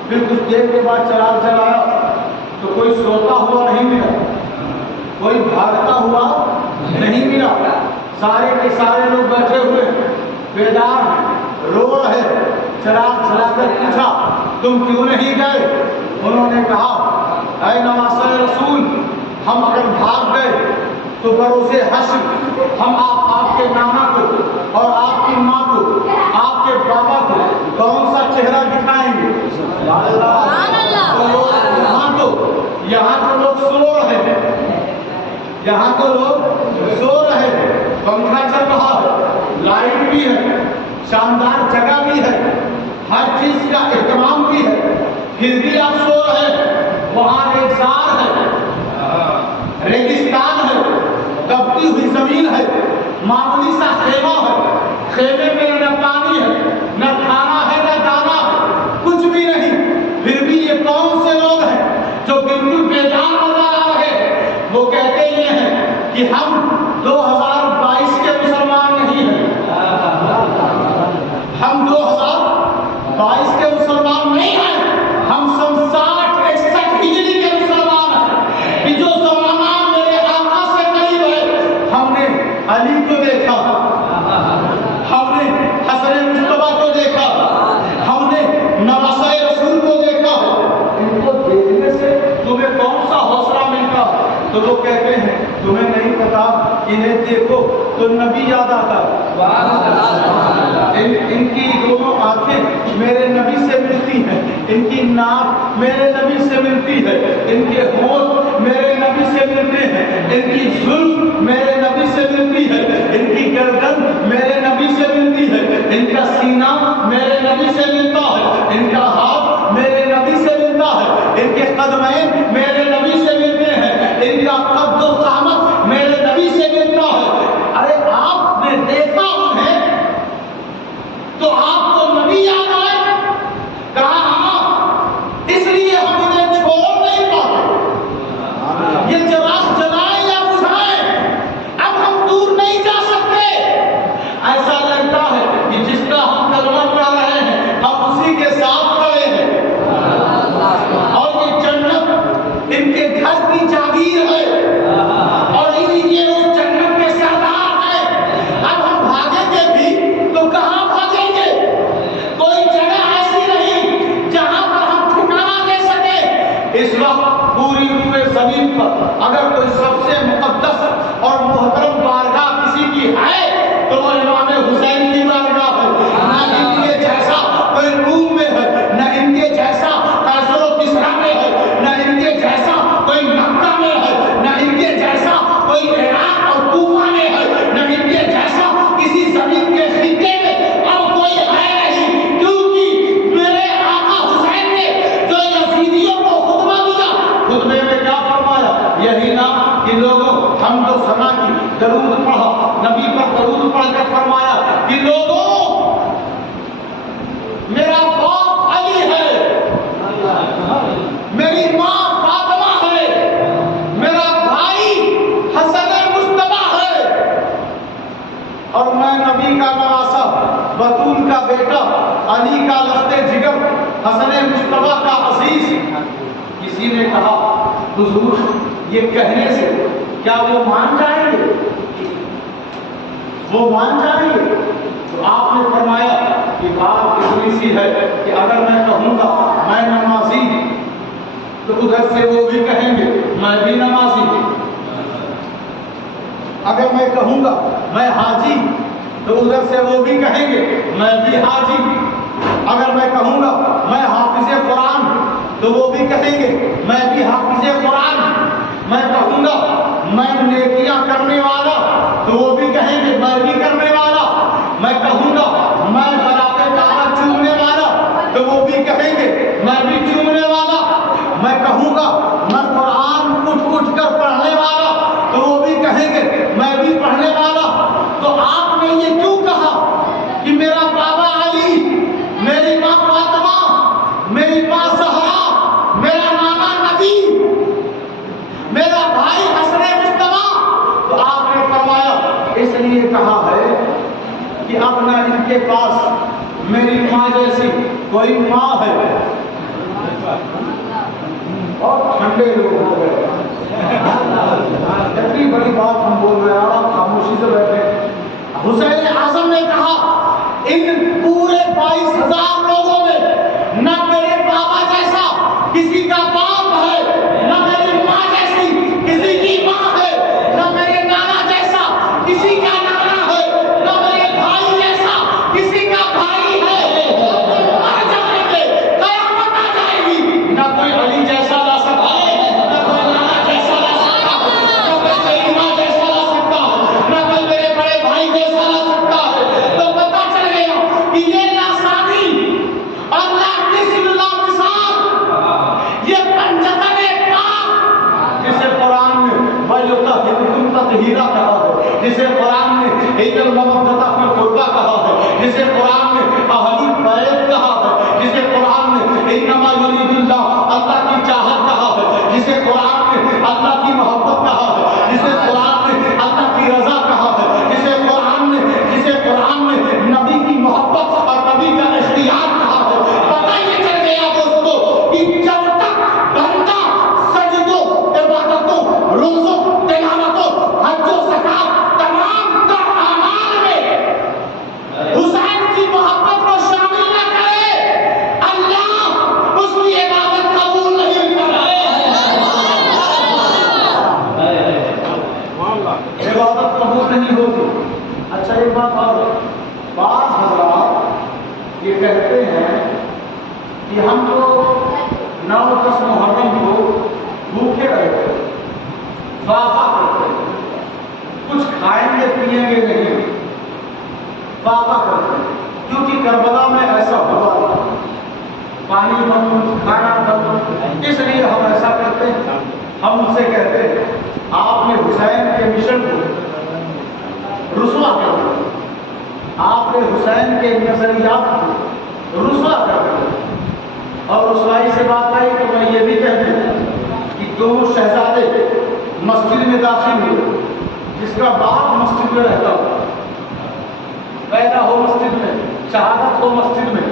پھر کچھ دیر کے بعد چراغ جلایا تو کوئی سوتا ہوا نہیں ملا, کوئی بھاگتا ہوا نہیں ملا. سارے کے سارے لوگ بیٹھے ہوئے بیدار ہیں, رو رہے. چراغ جلا کر پوچھا تم کیوں نہیں گئے؟ انہوں نے کہا اے نواسہ رسول, ہم اگر بھاگ گئے تو بروز حشر ہم آپ کے نانا کو اور آپ کی ماں کو, آپ کے بابا کو کون سا چہرہ دکھائیں گے؟ یہاں تو لوگ سو رہے ہیں, یہاں تو لوگ سو رہے ہیں. پنکھا چل رہا ہے, لائٹ بھی ہے, شاندار جگہ بھی ہے, ہر چیز کا اہتمام بھی ہے, پھر بھی آپ سو رہے ہیں. وہاں ریگزار ہے, ریگستان ہے, دبتی ہوئی زمین ہے, معمولی سا خیمہ ہے, خیمے میں نہ پانی ہے, نہ کھانا ہے, نہ دانا ہے, کچھ بھی نہیں. پھر بھی یہ کون سے لوگ ہیں جو بالکل بے جان نظر آ رہے ہیں؟ وہ کہتے یہ ہیں کہ ہم 2022 کے مسلمان نہیں ہیں, ہم 2022 کے مسلمان نہیں ہیں, ہم 60-61 ہجری کے مسلمان ہیں. کہ جو زمانہ میرے آقا سے قریب ہے, ہم نے علی کو دیکھا, ہم نے حسن مصطفیٰ کو دیکھا, ہم نے نواسہ رسول کو دیکھا. ان کو دیکھنے سے تمہیں کون سا حوصلہ ملتا؟ تو وہ کہتے ہیں تمہیں نہیں پتا, انہیں دیکھو تو نبی یاد آتا. ان کی دونوں آنکھیں میرے نبی سے ملتی ہیں, ان کی ناک میرے نبی سے ملتی ہے, ان کے ہونٹ میرے نبی سے ملتے ہیں, ان کی زلف میرے نبی سے ملتی ہے, ان کی گردن میرے نبی سے ملتی ہے, ان کا سینہ میرے نبی سے ملتا ہے, ان کا ہاتھ میرے نبی سے ملتا ہے, ان کے قدمین میرے نبی سے ملتے ہیں, ان کا قد و قامت میرے نبی سے ملتا ہے. ارے آپ نے دیکھا انہیں تو آپ کو نبی یاد آئے. کہا ہاں, اس لیے ہم انہیں چھوڑ نہیں پاتے. یہ چراغ جلائیں یا بجھائیں, اب ہم دور نہیں جا سکتے. ایسا لگتا ہے کہ جس کا ہم کلمہ پڑھ رہے ہیں ہم اسی کے ساتھ کھڑے ہیں, اور یہ جنت ان کے گھر کی جاگیر ہے, اور یہ اس جنت کے سردار ہیں. اب ہم بھاگیں گے بھی تو کہاں بھاگیں گے؟ کوئی جگہ ایسی نہیں جہاں پر ہم ٹھکانہ دے سکے. اس وقت پوری روئے زمین پر اگر کوئی سب سے مقدس اور محترم بارگاہ کسی کی ہے تو وہ امام حسین کی بارگاہ ہے. نہ ان کے جیسا کوئی روم میں ہے, نہ ان کے جیسا قیصر و کسریٰ میں ہے, نہ ان کے جیسا کوئی مکہ میں ہے, نہ ان کے جیسا کوئی عراق اور کوفہ میں ہے, نہ ان کے جیسا کسی زمین کے خطے میں اب کوئی ہے نہیں. کیونکہ میرے آقا حسین نے جو یزیدیوں کو خطبہ دیا, خطبے میں کیا فرمایا؟ یہی نا کہ لوگوں ہم تو سنا کی درود پڑھا, نبی پر درود پڑھ کر فرمایا کہ لوگوں میرا باپ علی ہے, میری ماں فاطمہ ہے, میرا بھائی حسن مصطفیٰ ہے, اور میں نبی کا نواسہ بطول کا بیٹا علی کا لخت جگر حسن مصطفیٰ کا عزیز. کسی نے کہا حضور یہ کہنے سے کیا وہ مان جائیں گے؟ وہ مان جائیں گے؟ تو آپ نے فرمایا کہ بات اتنی سی ہے کہ اگر میں کہوں گا میں نمازی تو ادھر سے وہ بھی کہیں گے میں بھی نمازی. اگر میں کہوں گا میں حاجی تو ادھر سے وہ بھی کہیں گے میں بھی حاجی. اگر میں کہوں گا میں حافظ قرآن تو وہ بھی کہیں گے میں بھی حافظ قرآن. میں کہوں گا میں نیکیاں کرنے والا تو وہ بھی کہیں گے میں بھی کرنے والا. میں کہوں گا میں غلاف کعبہ چومنے والا تو وہ بھی کہیں گے میں بھی چومنے والا. میں کہوں گا میں قرآن کچھ کچھ کر پڑھنے والا تو وہ بھی کہیں گے میں بھی پڑھنے والا. تو آپ نے یہ کیوں کہا کہ میرا بابا علی، میری ماں فاطمہ، میری ماں زہرا، میرا نانا نبی، میرا بھائی حسن مصطفیٰ؟ تو آپ نے فرمایا اس لیے کہا ہے کہ اب نہ ان کے پاس میری ماں جیسی کوئی ماں ہے. اور ٹھنڈے لوگ ہو گئے. اتنی بڑی بات ہم بول رہے ہیں اور آپ خاموشی سے بیٹھے. حسین اعظم نے کہا ان پورے 22,000 لوگوں میں نہ میرے بابا جیسا کسی کا باپ ہے، نہ میری ماں جیسی کسی کی ماں ہے، نہ میرے نانا جیسا کسی کا نانا ہے، نہ میرے بھائی جیسا کسی کا بھائی ہے. مر جائیں گے، قیامت آ جائے گی، نہ کوئی علی جیسا لا سکتا ہے، نہ کوئی نانا جیسا لا سکتا ہے، نہ کوئی میری ماں جیسا لا سکتا ہے، نہ کوئی میرے بڑے بھائی جیسا لا سکتا ہے. تو پتہ چل گیا کہ یہ لاسانی اور لا مثل اللہ مثال، یہ پنجتن پاک جسے قرآن میں وَيُطَهِّرُكُمْ تَطْهِيرًا کہا ہے، جسے قرآن میں عید المودۃ فی القربہ کہا ہے، جسے قرآن میں اہل البیت کہا ہے، جسے قرآن میں انما یرید اللہ اللہ کی چاہت کہا ہے، جسے قرآن میں اللہ کی محبت کہا ہے، جسے قرآن میں اللہ کی رضا کہا ہے، جسے قرآن میں نبی کی محبت اور نبی کا اشتیاق کہا ہے. پتہ یہ چل گیا دوستو کہ جب تک بندہ سجدوں، عبادتوں، روزوں، تلاوتوں، حج و زکات تمام تر اعمال میں حسین کی محبت کو شامل نہ کرے، اللہ اس کی عبادت قبول نہیں کرے. عبادت قبول نہیں ہوگی. اچھا ایک بات اور، بعض حضرات یہ کہتے ہیں کہ ہم تو 9-10 محرم کو بھوکے رہتے ہیں، وعدہ کرتے ہیں، کچھ کھائیں گے پیئیں گے نہیں، وعدہ کرتے ہیں کیونکہ کربلا میں ایسا ہوا، پانی بند، کھانا بند، اس لیے ہم ایسا کرتے ہیں. ہم ان سے کہتے ہیں آپ نے حسین کے مشن کو رسوا کر دیا، آپ نے حسین کے نظریات کو رسوا کر دیا. اور رسوائی سے بات آئی تو میں یہ بھی کہہ دوں کہ دونوں شہزادے مسجد میں داخل ہوئے، جس کا باپ مسجد میں رہتا ہو، پیدا ہو مسجد میں، شہادت ہو مسجد میں،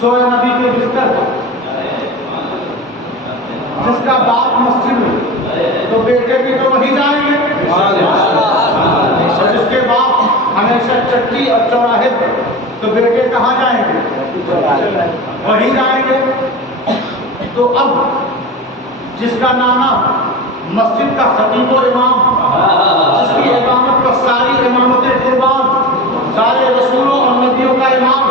سوئے نبی کے بستر ہو، جس کا باپ مسجد میں تو بیٹے بھی تو وہی جائیں گے. جس کے باپ ہمیشہ چٹی اور چوراہے تو بیٹے کہاں جائیں گے؟ وہی جائیں گے. تو اب جس کا نانا مسجد کا خطیب و امام، جس کی امامت پر ساری امامتیں قربان، سارے رسولوں اور نبیوں کا امام،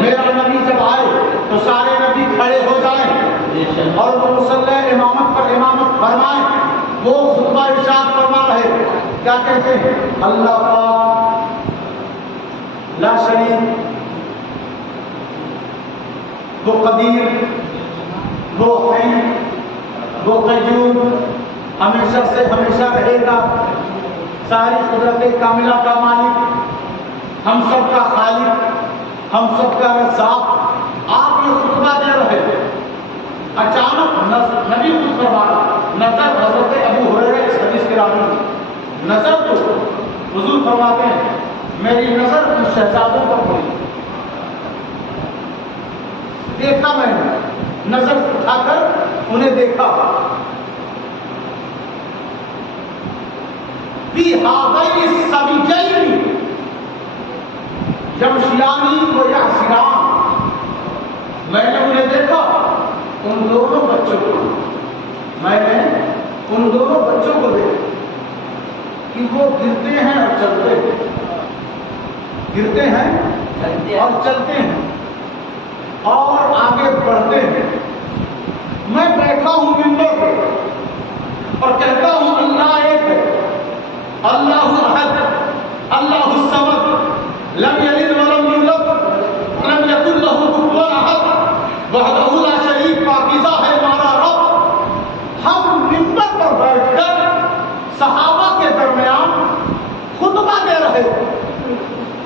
میرا نبی جب آئے تو سارے نبی کھڑے ہو جائیں اور وہ مصلی امامت پر امامت فرمائیں. وہ خطبہ ارشاد فرما رہے، کیا کہتے ہیں؟ اللہ پاک لا شریک، وہ قدیر، وہ حی، وہ قیوم، ہمیشہ سے ہمیشہ رہے گا، ساری قدرت کاملہ کا مالک، ہم سب کا خالق، ہم سب کا رزاق. آپ یہ خطبہ دے رہے تھے، اچانک نبی خود فرما نظر حضرت ابو ہریرہ اس حدیث کے راوی نظر تو حضور فرماتے ہیں میری نظر ان شہزادوں پر پڑی، دیکھا میں نے، نظر اٹھا کر انہیں دیکھا. فی ہذین الصبیین یمشیان و یعصران، میں نے انہیں دیکھا، ان دونوں بچوں کو، میں نے ان دونوں بچوں کو دیکھا کہ وہ گرتے ہیں اور چلتے ہیں، گرتے ہیں اور چلتے ہیں اور آگے بڑھتے ہیں. میں بیٹھا ہوں منبر پہ اور کہتا ہوں اللہ ایک ہے، اللہ احد،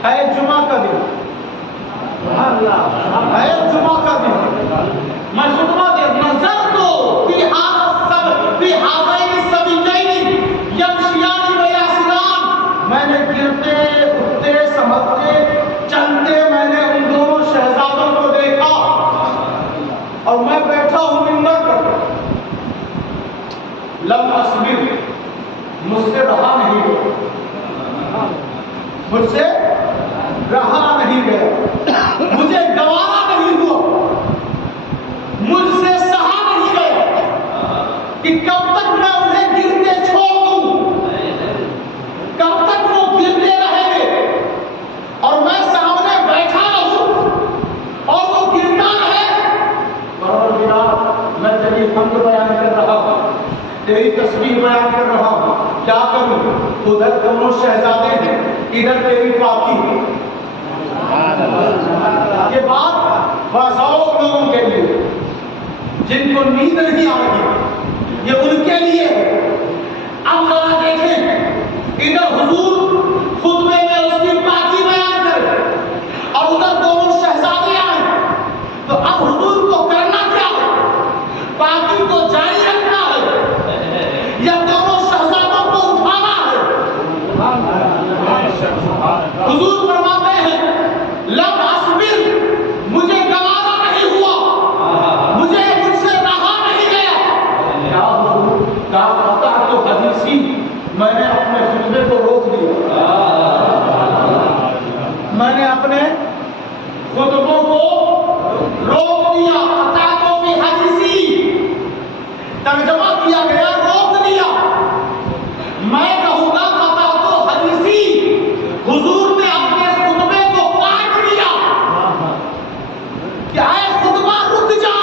ہے جمعہ کا دن، ہے جمعہ کا دن، میں خطبہ دے نظر تو فی ہذین السبیلین یمشیان و یاسران، میں نے گرتے اٹھتے سمجھتے چلتے میں نے ان دونوں شہزادوں کو دیکھا، اور میں بیٹھا ہوں منبر پر، لم اصبر، مجھ سے رہا نہیں گیا، مجھ سے رہا نہیں گیا، مجھے گوارا نہیں ہوا، مجھ سے سہا نہیں گیا کہ کب تک میں انہیں گرتے چھوڑ دوں، کب تک وہ گرتے رہیں گے اور میں سامنے بیٹھا رہوں اور وہ گرتا رہے۔ پروردگار، میں تیری حمد بیان کر رہا ہوں، تیری تسبیح بیان کر رہا ہوں، کیا کروں؟ ادھر دونوں شہزادے ہیں، ادھر تیری پاکی ہے۔ یہ بات بازاؤ لوگوں کے لیے جن کو نیند نہیں آتی، یہ ان کے لیے ہے۔ اب ذرا دیکھیں، ادھر حضور خطبے میں اس کی پاکی بیان کرے اور ادھر دونوں شہزادے آئے، تو اب حضور کو کرنا کیا ہے؟ پاکی کو جاری رکھنا ہے یا دونوں شہزادوں کو اٹھانا ہے؟ حضور فرماتے ہیں لم اصبر، مجھے گوارا نہیں ہوا، مجھ سے رہا نہیں گیا۔ کیا حضور کا پتہ تو حدیثی، میں نے اپنے خطبے کو روک دیا، میں نے اپنے خطبوں کو روک دیا، قطع تو بھی حدیثی ترجمہ کیا گیا، روک دیا۔ میں کہوں گا قطع تو حدیثی، حضور نے اپنے خطبے کو کاٹ دیا کہ اے خطبہ رک جا۔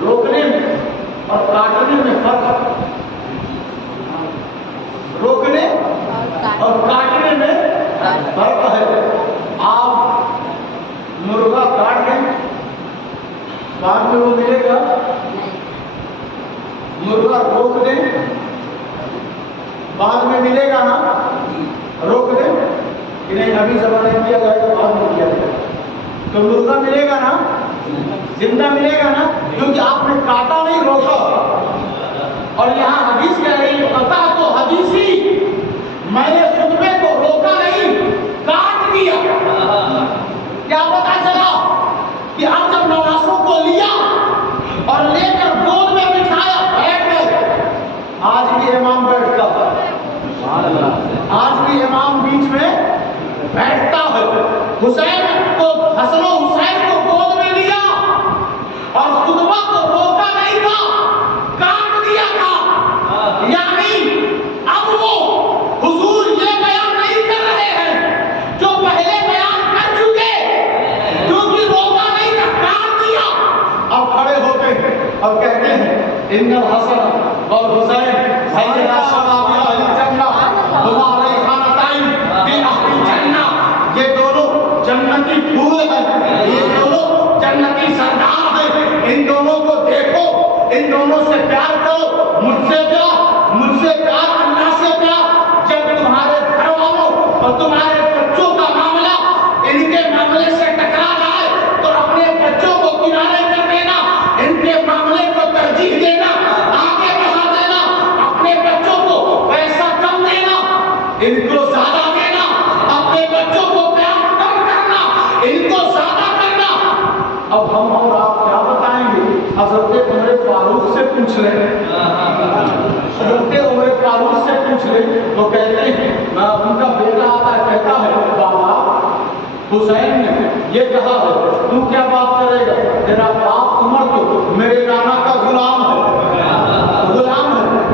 روکنے میں اور کاٹنے میں فرق ہے، روکنے اور کاٹنے میں فرق ہے۔ آپ مرغا کاٹ دیں، بعد میں وہ ملے گا، مرغا روک دیں، بعد میں ملے گا نا، روک دیں کہ نہیں ابھی زمانے میں کیا جائے گا، بعد میں کیا جائے گا، تو مرغا ملے گا نا، زندہ ملے گا نا، کیونکہ آپ نے کاٹا نہیں، روکا۔ اور یہاں حدیث کہہ رہی ہے قطع تو حدیثی، میں نے خطبے کو روکا نہیں، کاٹ دیا۔ کیا پتا چلا کہ اب جب نواسوں کو لیا اور لے کر گود میں بٹھایا، بیٹھ گئے۔ آج بھی امام بیٹھتا ہے، آج بھی امام بیچ میں بیٹھتا ہے۔ حسین کو، حسن و حسین کو گود میں لیا اور خطبہ کو روکا نہیں تھا، کاٹ دیا تھا۔ یعنی اب وہ حضور یہ بیان نہیں کر رہے ہیں جو پہلے بیان کر چکے، کیونکہ روکا نہیں تھا، کاٹ دیا۔ اب کھڑے ہوتے ہیں اور کہتے ہیں ان الحسن والحسین سیدا شباب اہل الجنہ ہما ریحانتین فی اہل الجنہ، یہ دونوں جنتی پھول ہیں، یہ دونوں جنتی سردار ہیں، ان دونوں کو دیکھو، ان دونوں سے پیار کرو، مجھ سے پیار اللہ سے پیار۔ جب تمہارے گھر والوں اور تمہارے بچوں کا معاملہ ان کے معاملے سے ٹکرا جائے تو اپنے بچوں کو کنارے کر دینا، ان کے معاملے کو ترجیح دینا، آگے بڑھا دینا، اپنے بچوں کو پیسہ کم دینا، ان کو زیادہ دینا، اپنے بچوں کو پیار کم کرنا، ان کو زیادہ کرنا۔ اب ہم اور آپ کیا بتائیں گے؟ حضرت عمر فاروق سے پوچھ لیں، حضرت عمر فاروق سے پوچھ لیں، وہ کہتے ہیں، ان کا بیٹا آتا ہے کہتا ہے بابا حسین نے یہ کہا ہے، تو کیا بات کرے گا؟ تیرا باپ عمر تو میرے نانا کا غلام ہے۔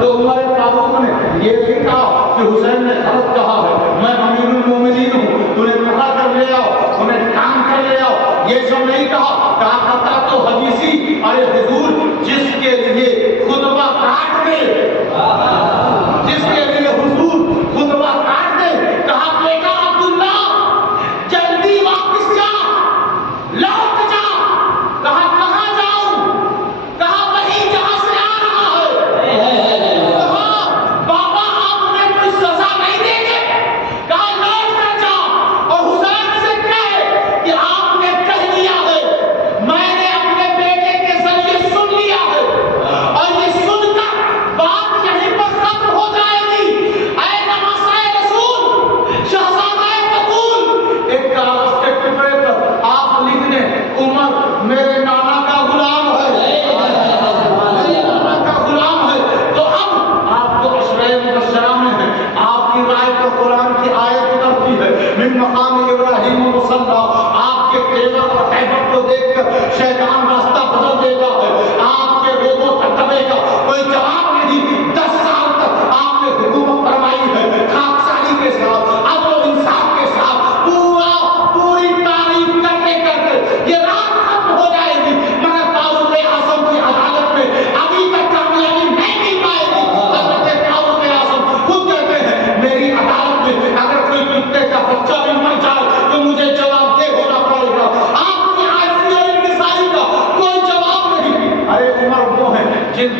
تو عمر فاروق نے یہ بھی کہا کہ حسین نے غلط کہا ہے، میں امیر المومنین ہوں، تو نے پکڑ کر لے آؤ، انہیں کام کر لے آؤ۔ یہ جو نہیں کہا قطع تو حدیثی، ارے حضور جس کے لیے خطبہ کاٹ دے، جس کے لیے حضور خطبہ کاٹ دے، کہا بیٹا عبداللہ جلدی واپس جا، لوٹ جا۔ کہا کہاں جاؤں؟ کہا وہیں جہاں سے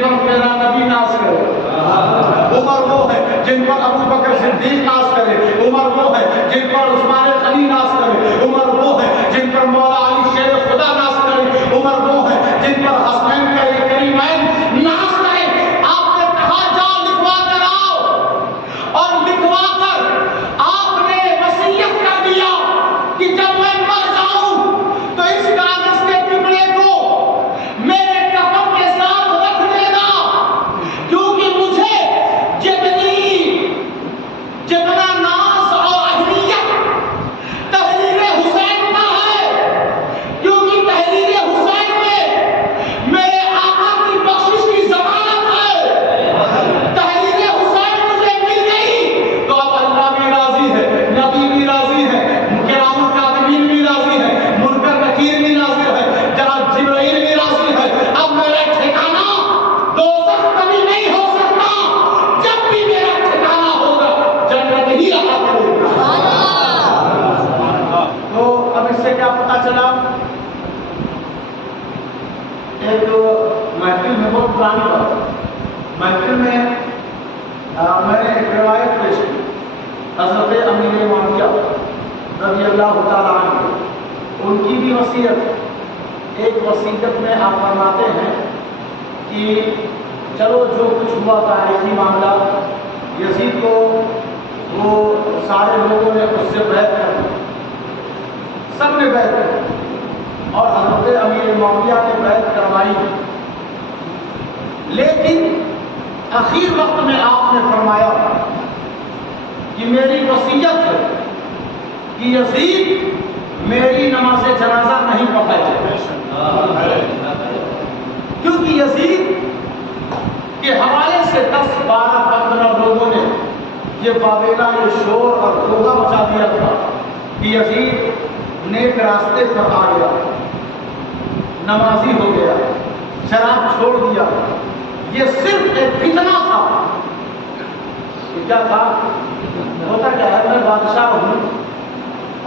پر میرا نبی ناز کرے، عمر وہ ہے جن پر ابو بکر صدیق ناز کرے، عمر وہ ہے جن پر عثمان غنی ناز کرے، عمر وہ ہے جن پر مولا علی شیر خدا ناز کرے، عمر وہ ہے جن پر حسنین کریمین ناز کرے۔ آپ نے کہا جاؤ لکھوا کر آؤ، اور لکھوا کر آپ نے وصیت کر دیا کہ جب میں مر جاؤں تو اس کاغذ کے ٹکڑے کو میرے کفن کے ساتھ رکھ دینا، کیونکہ مجھے جتنا ناز اور اہمیت تحریر حسین کا ہے، کیونکہ تحریر حسین میں میرے آقا کی بخشش کی ضمانت ہے، تحریر حسین مجھے مل گئی تو اب اللہ بھی راضی ہے، نبی بھی راضی ہے، کرام الکاتبین بھی راضی ہے، منکر نکیر بھی راضی ہے، جناب جبرائیل بھی راضی ہے۔ اب میرا ٹھکانہ دوزخ کبھی نہیں ہو سکتا، جب بھی میرا ٹھکانہ ہوگا جنت ہی رہا کرے گا۔ تو اب اس سے کیا پتا چلا؟ ایک محفل میں، بہت پرانی بات، محفل میں میں نے ایک روایت پیش کی، حضرت امیر معاویہ رضی اللہ تعالیٰ عنہ، ان کی بھی وصیت، ایک وصیت میں آپ فرماتے ہیں کہ چلو جو کچھ ہوا تاریخی معاملہ، یزید کو وہ سارے لوگوں نے اس سے بیعت کر دی، سب نے بیعت کر، اور حضرت امیر معاویہ نے بیعت کروائی، لیکن اخیر وقت میں آپ نے فرمایا کہ میری وصیت ہے کہ یزید میری نماز جنازہ نہیں پڑھائے، کیونکہ یزید کے حوالے سے 10 12 15 لوگوں نے یہ بابیلا، یہ شور اور ہوگا مچا دیا تھا کہ یزید نیک راستے پر آ گیا، نمازی ہو گیا، شراب چھوڑ دیا۔ یہ صرف ایک فتنہ تھا۔ کیا تھا؟ ہوتا کیا ہے، میں بادشاہ ہوں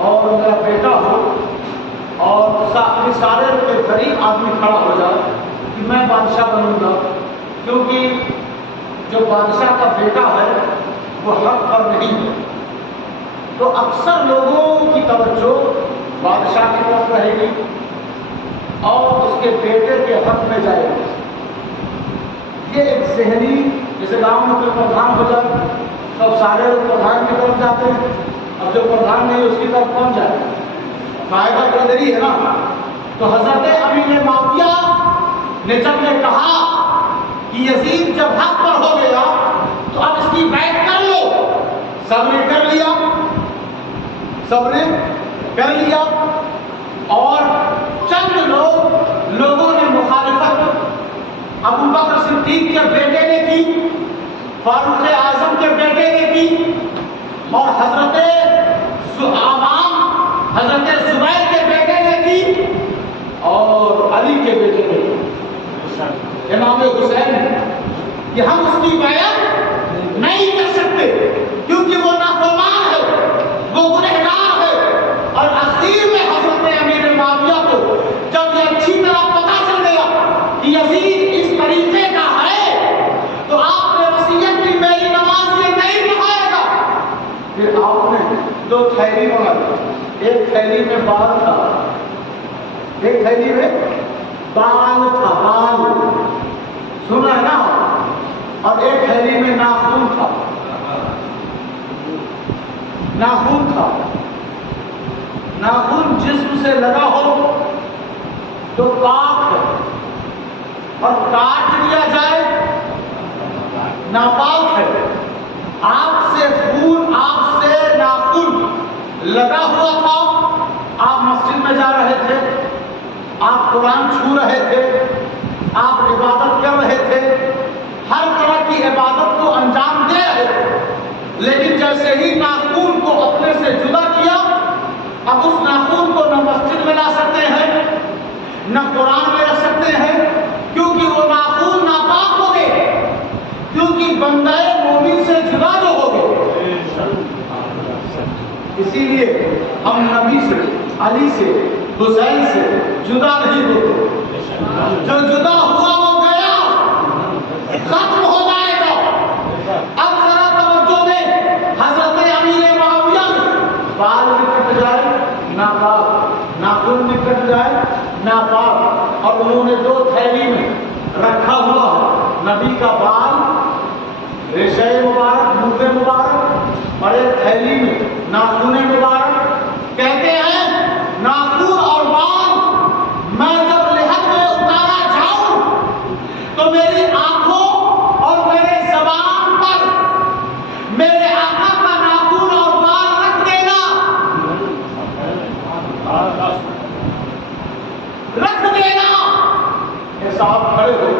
اور میرا بیٹا ہو اور سارے کے غریب آدمی کھڑا ہو جائے کہ میں بادشاہ بنوں گا، کیونکہ جو بادشاہ کا بیٹا ہے وہ حق پر نہیں ہے، تو اکثر لوگوں کی توجہ بادشاہ کی طرف رہے گی اور اس کے بیٹے کے حق میں جائے گی۔ یہ ایک ذہنی، جیسے گاؤں میں کوئی پردھان ہو جائے تو سارے لوگ پردھان کی طرف جاتے ہیں، اب جو پردھان نہیں اس کی طرف کون جائے؟ فائدہ قدری ہے نا۔ تو حضرت امیر معاویہ نے جب یہ کہا کہ یزید جب حق پر ہو گیا تو اب اس کی بیعت کر لو، سب نے کر لیا، سب نے کر لیا، اور چند لوگوں نے مخالفت ابو بکر صدیق کے بیٹے نے کی، فاروق اعظم کے بیٹے نے کی، اور حضرت زبیر کے بیٹے نے کی، اور علی کے بیٹے نے کی، امام حسین نے، کہ ہم اس کی بیعت نہیں کر سکتے کیونکہ وہ نافرمان ہے، وہ گنہگار ہے۔ اور اخیر میں حضرت امیر معاویہ کو جب یہ اچھی طرح پتا چل گیا کہ یزید اس طریقے کا ہے تو آپ نے وصیت کی میری نماز یہ نہیں پڑھائے گا۔ پھر آپ نے 2 تھیلی منگا دی، ایک تھیلی میں بال تھا، ایک تھیلی میں بال تھا، بال سنا ہے نا، اور ایک تھیلی میں ناخن تھا، ناخن تھا۔ ناخن جسم سے لگا ہو تو پاک ہے، اور کاٹ لیا جائے ناپاک ہے۔ آپ سے خون، آپ سے ناخن لگا ہوا تھا، آپ مسجد میں جا رہے تھے، آپ قرآن چھو رہے تھے، آپ عبادت کر رہے تھے، ہر طرح کی عبادت کو انجام دے رہے تھے، لیکن جیسے ہی ناخن کو اپنے سے جدا کیا، اب اس ناخن کو نہ مسجد میں لا سکتے ہیں نہ قرآن میں رکھ سکتے ہیں، کیونکہ وہ ناخن ناپاک ہو گئے، کیونکہ بندہ مومن سے جدا جو ہو گئے۔ اسی لیے ہم نبی سے، علی سے، حسین سے جدا نہیں ہوتے، جو جدا ہوا وہ گیا، بال، ریشہ مبارک، منہ مبارک اور ایک تھیلی میں ناخن مبارک. کہتے ہیں ناخن اور بال میں جب لحد میں اتارا جاؤں تو میری آنکھوں اور میرے زبان پر میرے آقا کا ناخن اور بال رکھ دینا، رکھ دینا. یہ صاحب کھڑے ہو،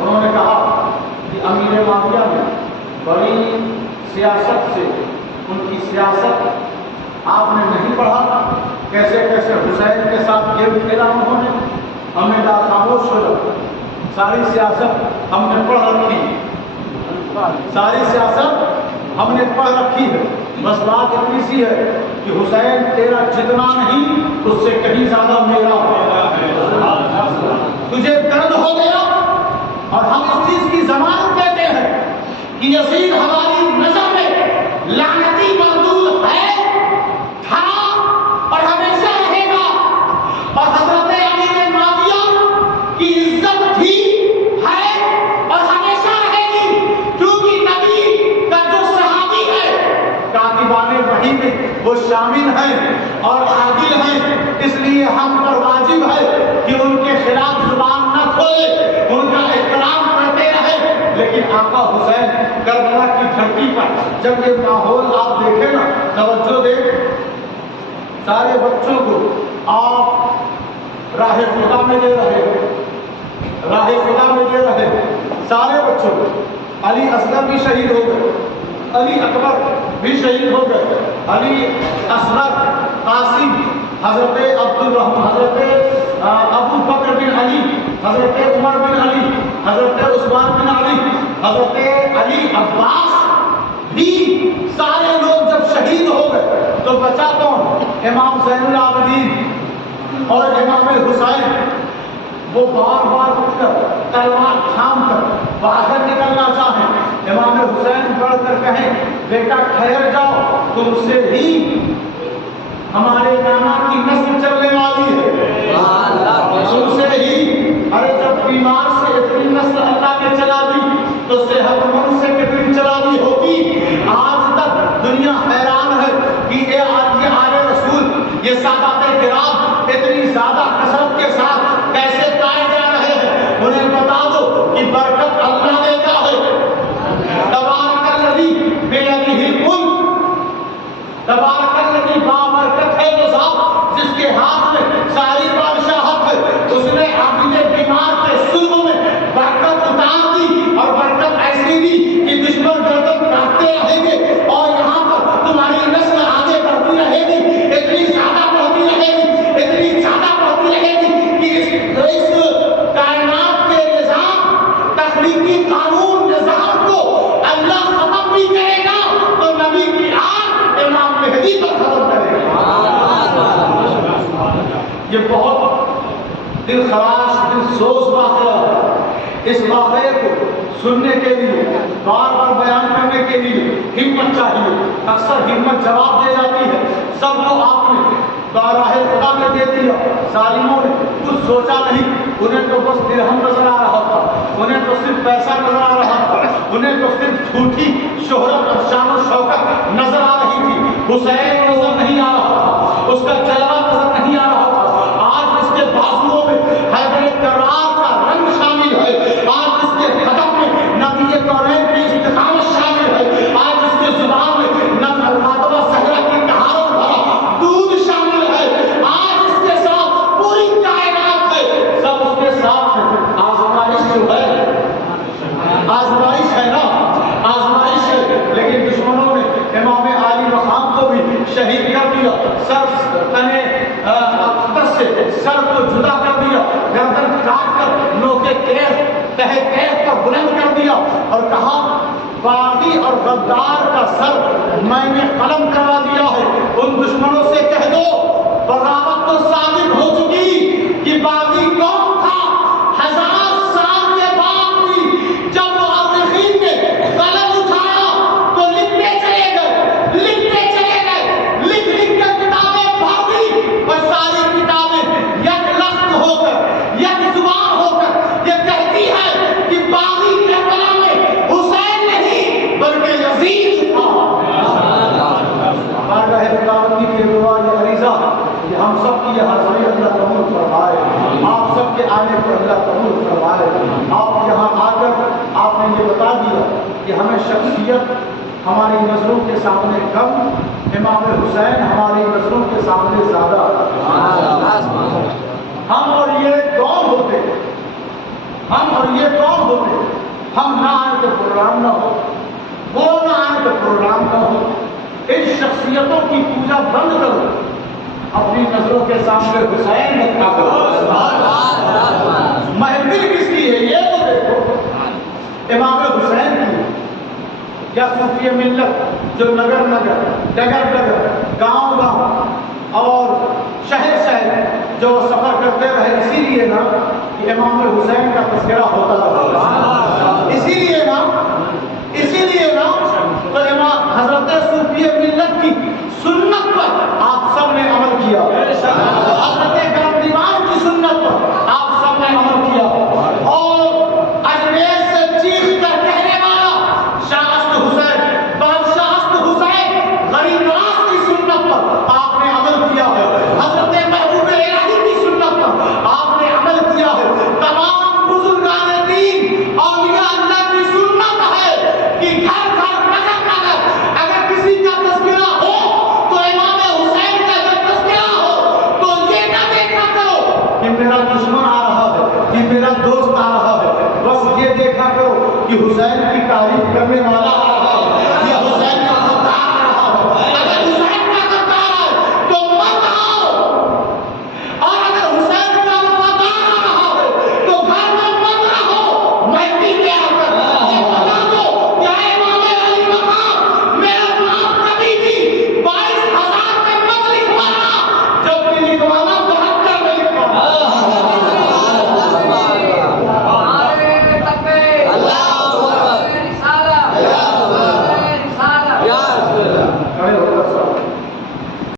انہوں نے کہا کہ امیر معاویہ نے بڑی سیاست سے، ان کی سیاست آپ نے نہیں پڑھا، کیسے کیسے حسین کے ساتھ کھیل کھیلا انہوں نے. ہم نے کہا خاموش ہو جاؤ، ساری سیاست ہم نے پڑھ رکھی ہے، ساری سیاست ہم نے پڑھ رکھی ہے. بس بات اتنی سی ہے کہ حسین تیرا جتنا نہیں اس سے کہیں زیادہ میرا ہے. تجھے درد ہو گیا اور ہم اس چیز کی ضمانت دیتے ہیں کہ یزید ہماری نظر میں لعنتی مردود ہے، تھا اور ہمیشہ رہے گا. اور حضرت امیر معاویہ کی عزت تھی، ہے اور ہمیشہ رہے گی، کیونکہ نبی کا جو صحابی ہے کاتبان وحی میں وہ شامل ہیں اور عادل ہیں. اس لیے ہم پر واجب ہے کہ ان کے خلاف زبان نہ کھولے، ان کا احترام کرتے رہے. لیکن آقا حسین کربلا کی دھرتی پر جب یہ ماحول آپ دیکھیں نا، توجہ دیں، سارے بچوں کو آپ راہ خدا میں لے رہے ہیں، راہ خدا میں لے رہے ہیں سارے بچوں کو. علی اصغر بھی شہید ہو گئے، علی اکبر بھی شہید ہو گئے، علی اصغر، قاسم، حضرت عبد الرحمن، حضرت ابو بکر بن علی، حضرت عمر بن علی، حضرت عثمان بن علی، حضرت علی عباس بھی سارے لوگ جب شہید ہو گئے تو بچا کون؟ امام زین العابدین اور امام حسین. وہ بار بار اٹھ کر تلوار تھام کر باہر نکلنا چاہیں، امام حسین بڑھ کر کہیں بیٹا ٹھہر جاؤ، تم سے ہی ہمارے نانا کی نسل چلنے والی ہے، تم سے ہی. ارے جب بیمار سے اتنی نسل اللہ نے چلا دی تو صحت مند سے کتنی چلا دی ہوگی. آج تک دنیا حیران ہے کہ یہ آل رسول، یہ سادات کرام اتنی زیادہ کثرت کے ساتھ کیسے پائے جا رہے ہیں. انہیں بتا دو کہ برکت اللہ دیتا ہے. تبارک الذی بیدہ الملک، تبارک الذی بابرکت ہے وہ ذات جس کے ہاتھ میں ساری بادشاہت ہے. اس نے اپنے بیمار کے سلم میں برکت اتار دی اور برکت ایسی دی کہ دشمن گردن کاٹتے رہیں گے اور یہاں پر تمہاری نسل آگے بڑھتی رہے گی، اتنی زیادہ بڑھتی رہے گی، اتنی زیادہ بڑھتی رہے گی کہ اس کائنات کے نظام، تخلیقی قانون نظام کو اللہ ختم بھی کرے گا تو نبی کی آن امام مہدی پر ختم کرے گا. یہ بہت دل خراش، دل سوز واقعہ ہے. اس واقعے کو سننے کے لیے، بار بار بیان کرنے کے لیے ہمت چاہیے. اکثر ہمت جواب دے جاتی ہے. سب کو آپ نے راہ خدا میں دے دیا، ظالموں نے کچھ سوچا نہیں. انہیں تو بس درہم نظر آ رہا تھا، انہیں تو صرف پیسہ نظر آ رہا تھا، انہیں تو صرف جھوٹی شہرت اور شان و شوکت نظر آ رہی تھی. حسین نظر نہیں آ رہا تھا، اس کا جلوہ نظر نہیں آ رہا تھا. آج اس کے بازوؤں میں حیدر کرار کا رنگ شامل ہے، آج اس کے قدم میں نبی کونین کی استقامت شامل ہے، آج اس کے زبان میں نبی فاطمہ زہرا کی طہارت بھرا دودھ شامل ہے، آج اس کے ساتھ پوری کائنات ہے، سب اس کے ساتھ ہے. آزمائش جو ہے، آزمائش ہے نا، آزمائش ہے. لیکن دشمنوں نے امام عالی مقام کو بھی شہید کر دیا، سر سر کو جدا کر دیا، گردن کاٹ کر نوکے تہ پر بلند کر دیا اور کہا باغی اور غدار کا سر میں نے قلم کروا دیا ہے. ان دشمنوں سے کہہ دو بغاوت تو ثابت ہو چکی کہ باغی کون تھا. 1000 سال کے بعد بھی جب مؤرخین نے قلم اٹھایا تو لکھتے چلے گئے، لکھتے چلے گئے، لکھ لکھ کر کتابیں بھر دی اور ساری کتابیں یک لفظ ہو کر، یک زبان ہو کر یہ کہتی ہے کہ باغی کے اللہ قبول فرمائے۔ آپ یہاں آ کر آپ نے یہ بتا دیا کہ ہمیں شخصیت ہماری نظروں کے سامنے کم، امام حسین ہماری نظروں کے سامنے زیادہ۔ ہم اور یہ کون ہوتے؟ ہم اور یہ کون ہوتے؟ ہم نہ آئے تو پروگرام نہ ہو، وہ نہ آئے تو پروگرام نہ ہو۔ ان شخصیتوں کی پوجا بند کرو، اپنی نظروں کے سامنے حسین رکھا کرو۔ محفل کس کی ہے یہ تو دیکھو، امام حسین کی یا صوفی ملت جو نگر نگر، ڈگر ڈگر، گاؤں گاؤں اور شہر شہر جو سفر کرتے رہے، اسی لیے نا کہ امام حسین کا تذکرہ ہوتا رہا، اسی لیے نا تو امام حضرت صوفی ملت کی سنت پر آپ سب نے عمل کیا، حضرت کرم دیوان کی سنت پر آپ سب نے عمل کیا، اور اجمیر سے چیخ کر کہنے والا شاہ اسد حسین، بادشاہ اسد حسین غریب نواز کی سنت پر آپ نے عمل کیا ہے، حضرت محبوب الہی کی سنت پر آپ نے عمل کیا ہے۔ تمام بزرگان دین اولیاء اللہ کی سنت ہے کہ گھر گھر نگر نگر اگر کسی کا تذکرہ ہو تو امام حسین کا جب تذکرہ ہو تو یہ نہ دیکھا کرو کہ میرا دشمن آ رہا ہے، کہ میرا دوست آ رہا ہے، بس یہ دیکھا کرو کہ حسین کی تعریف کرنے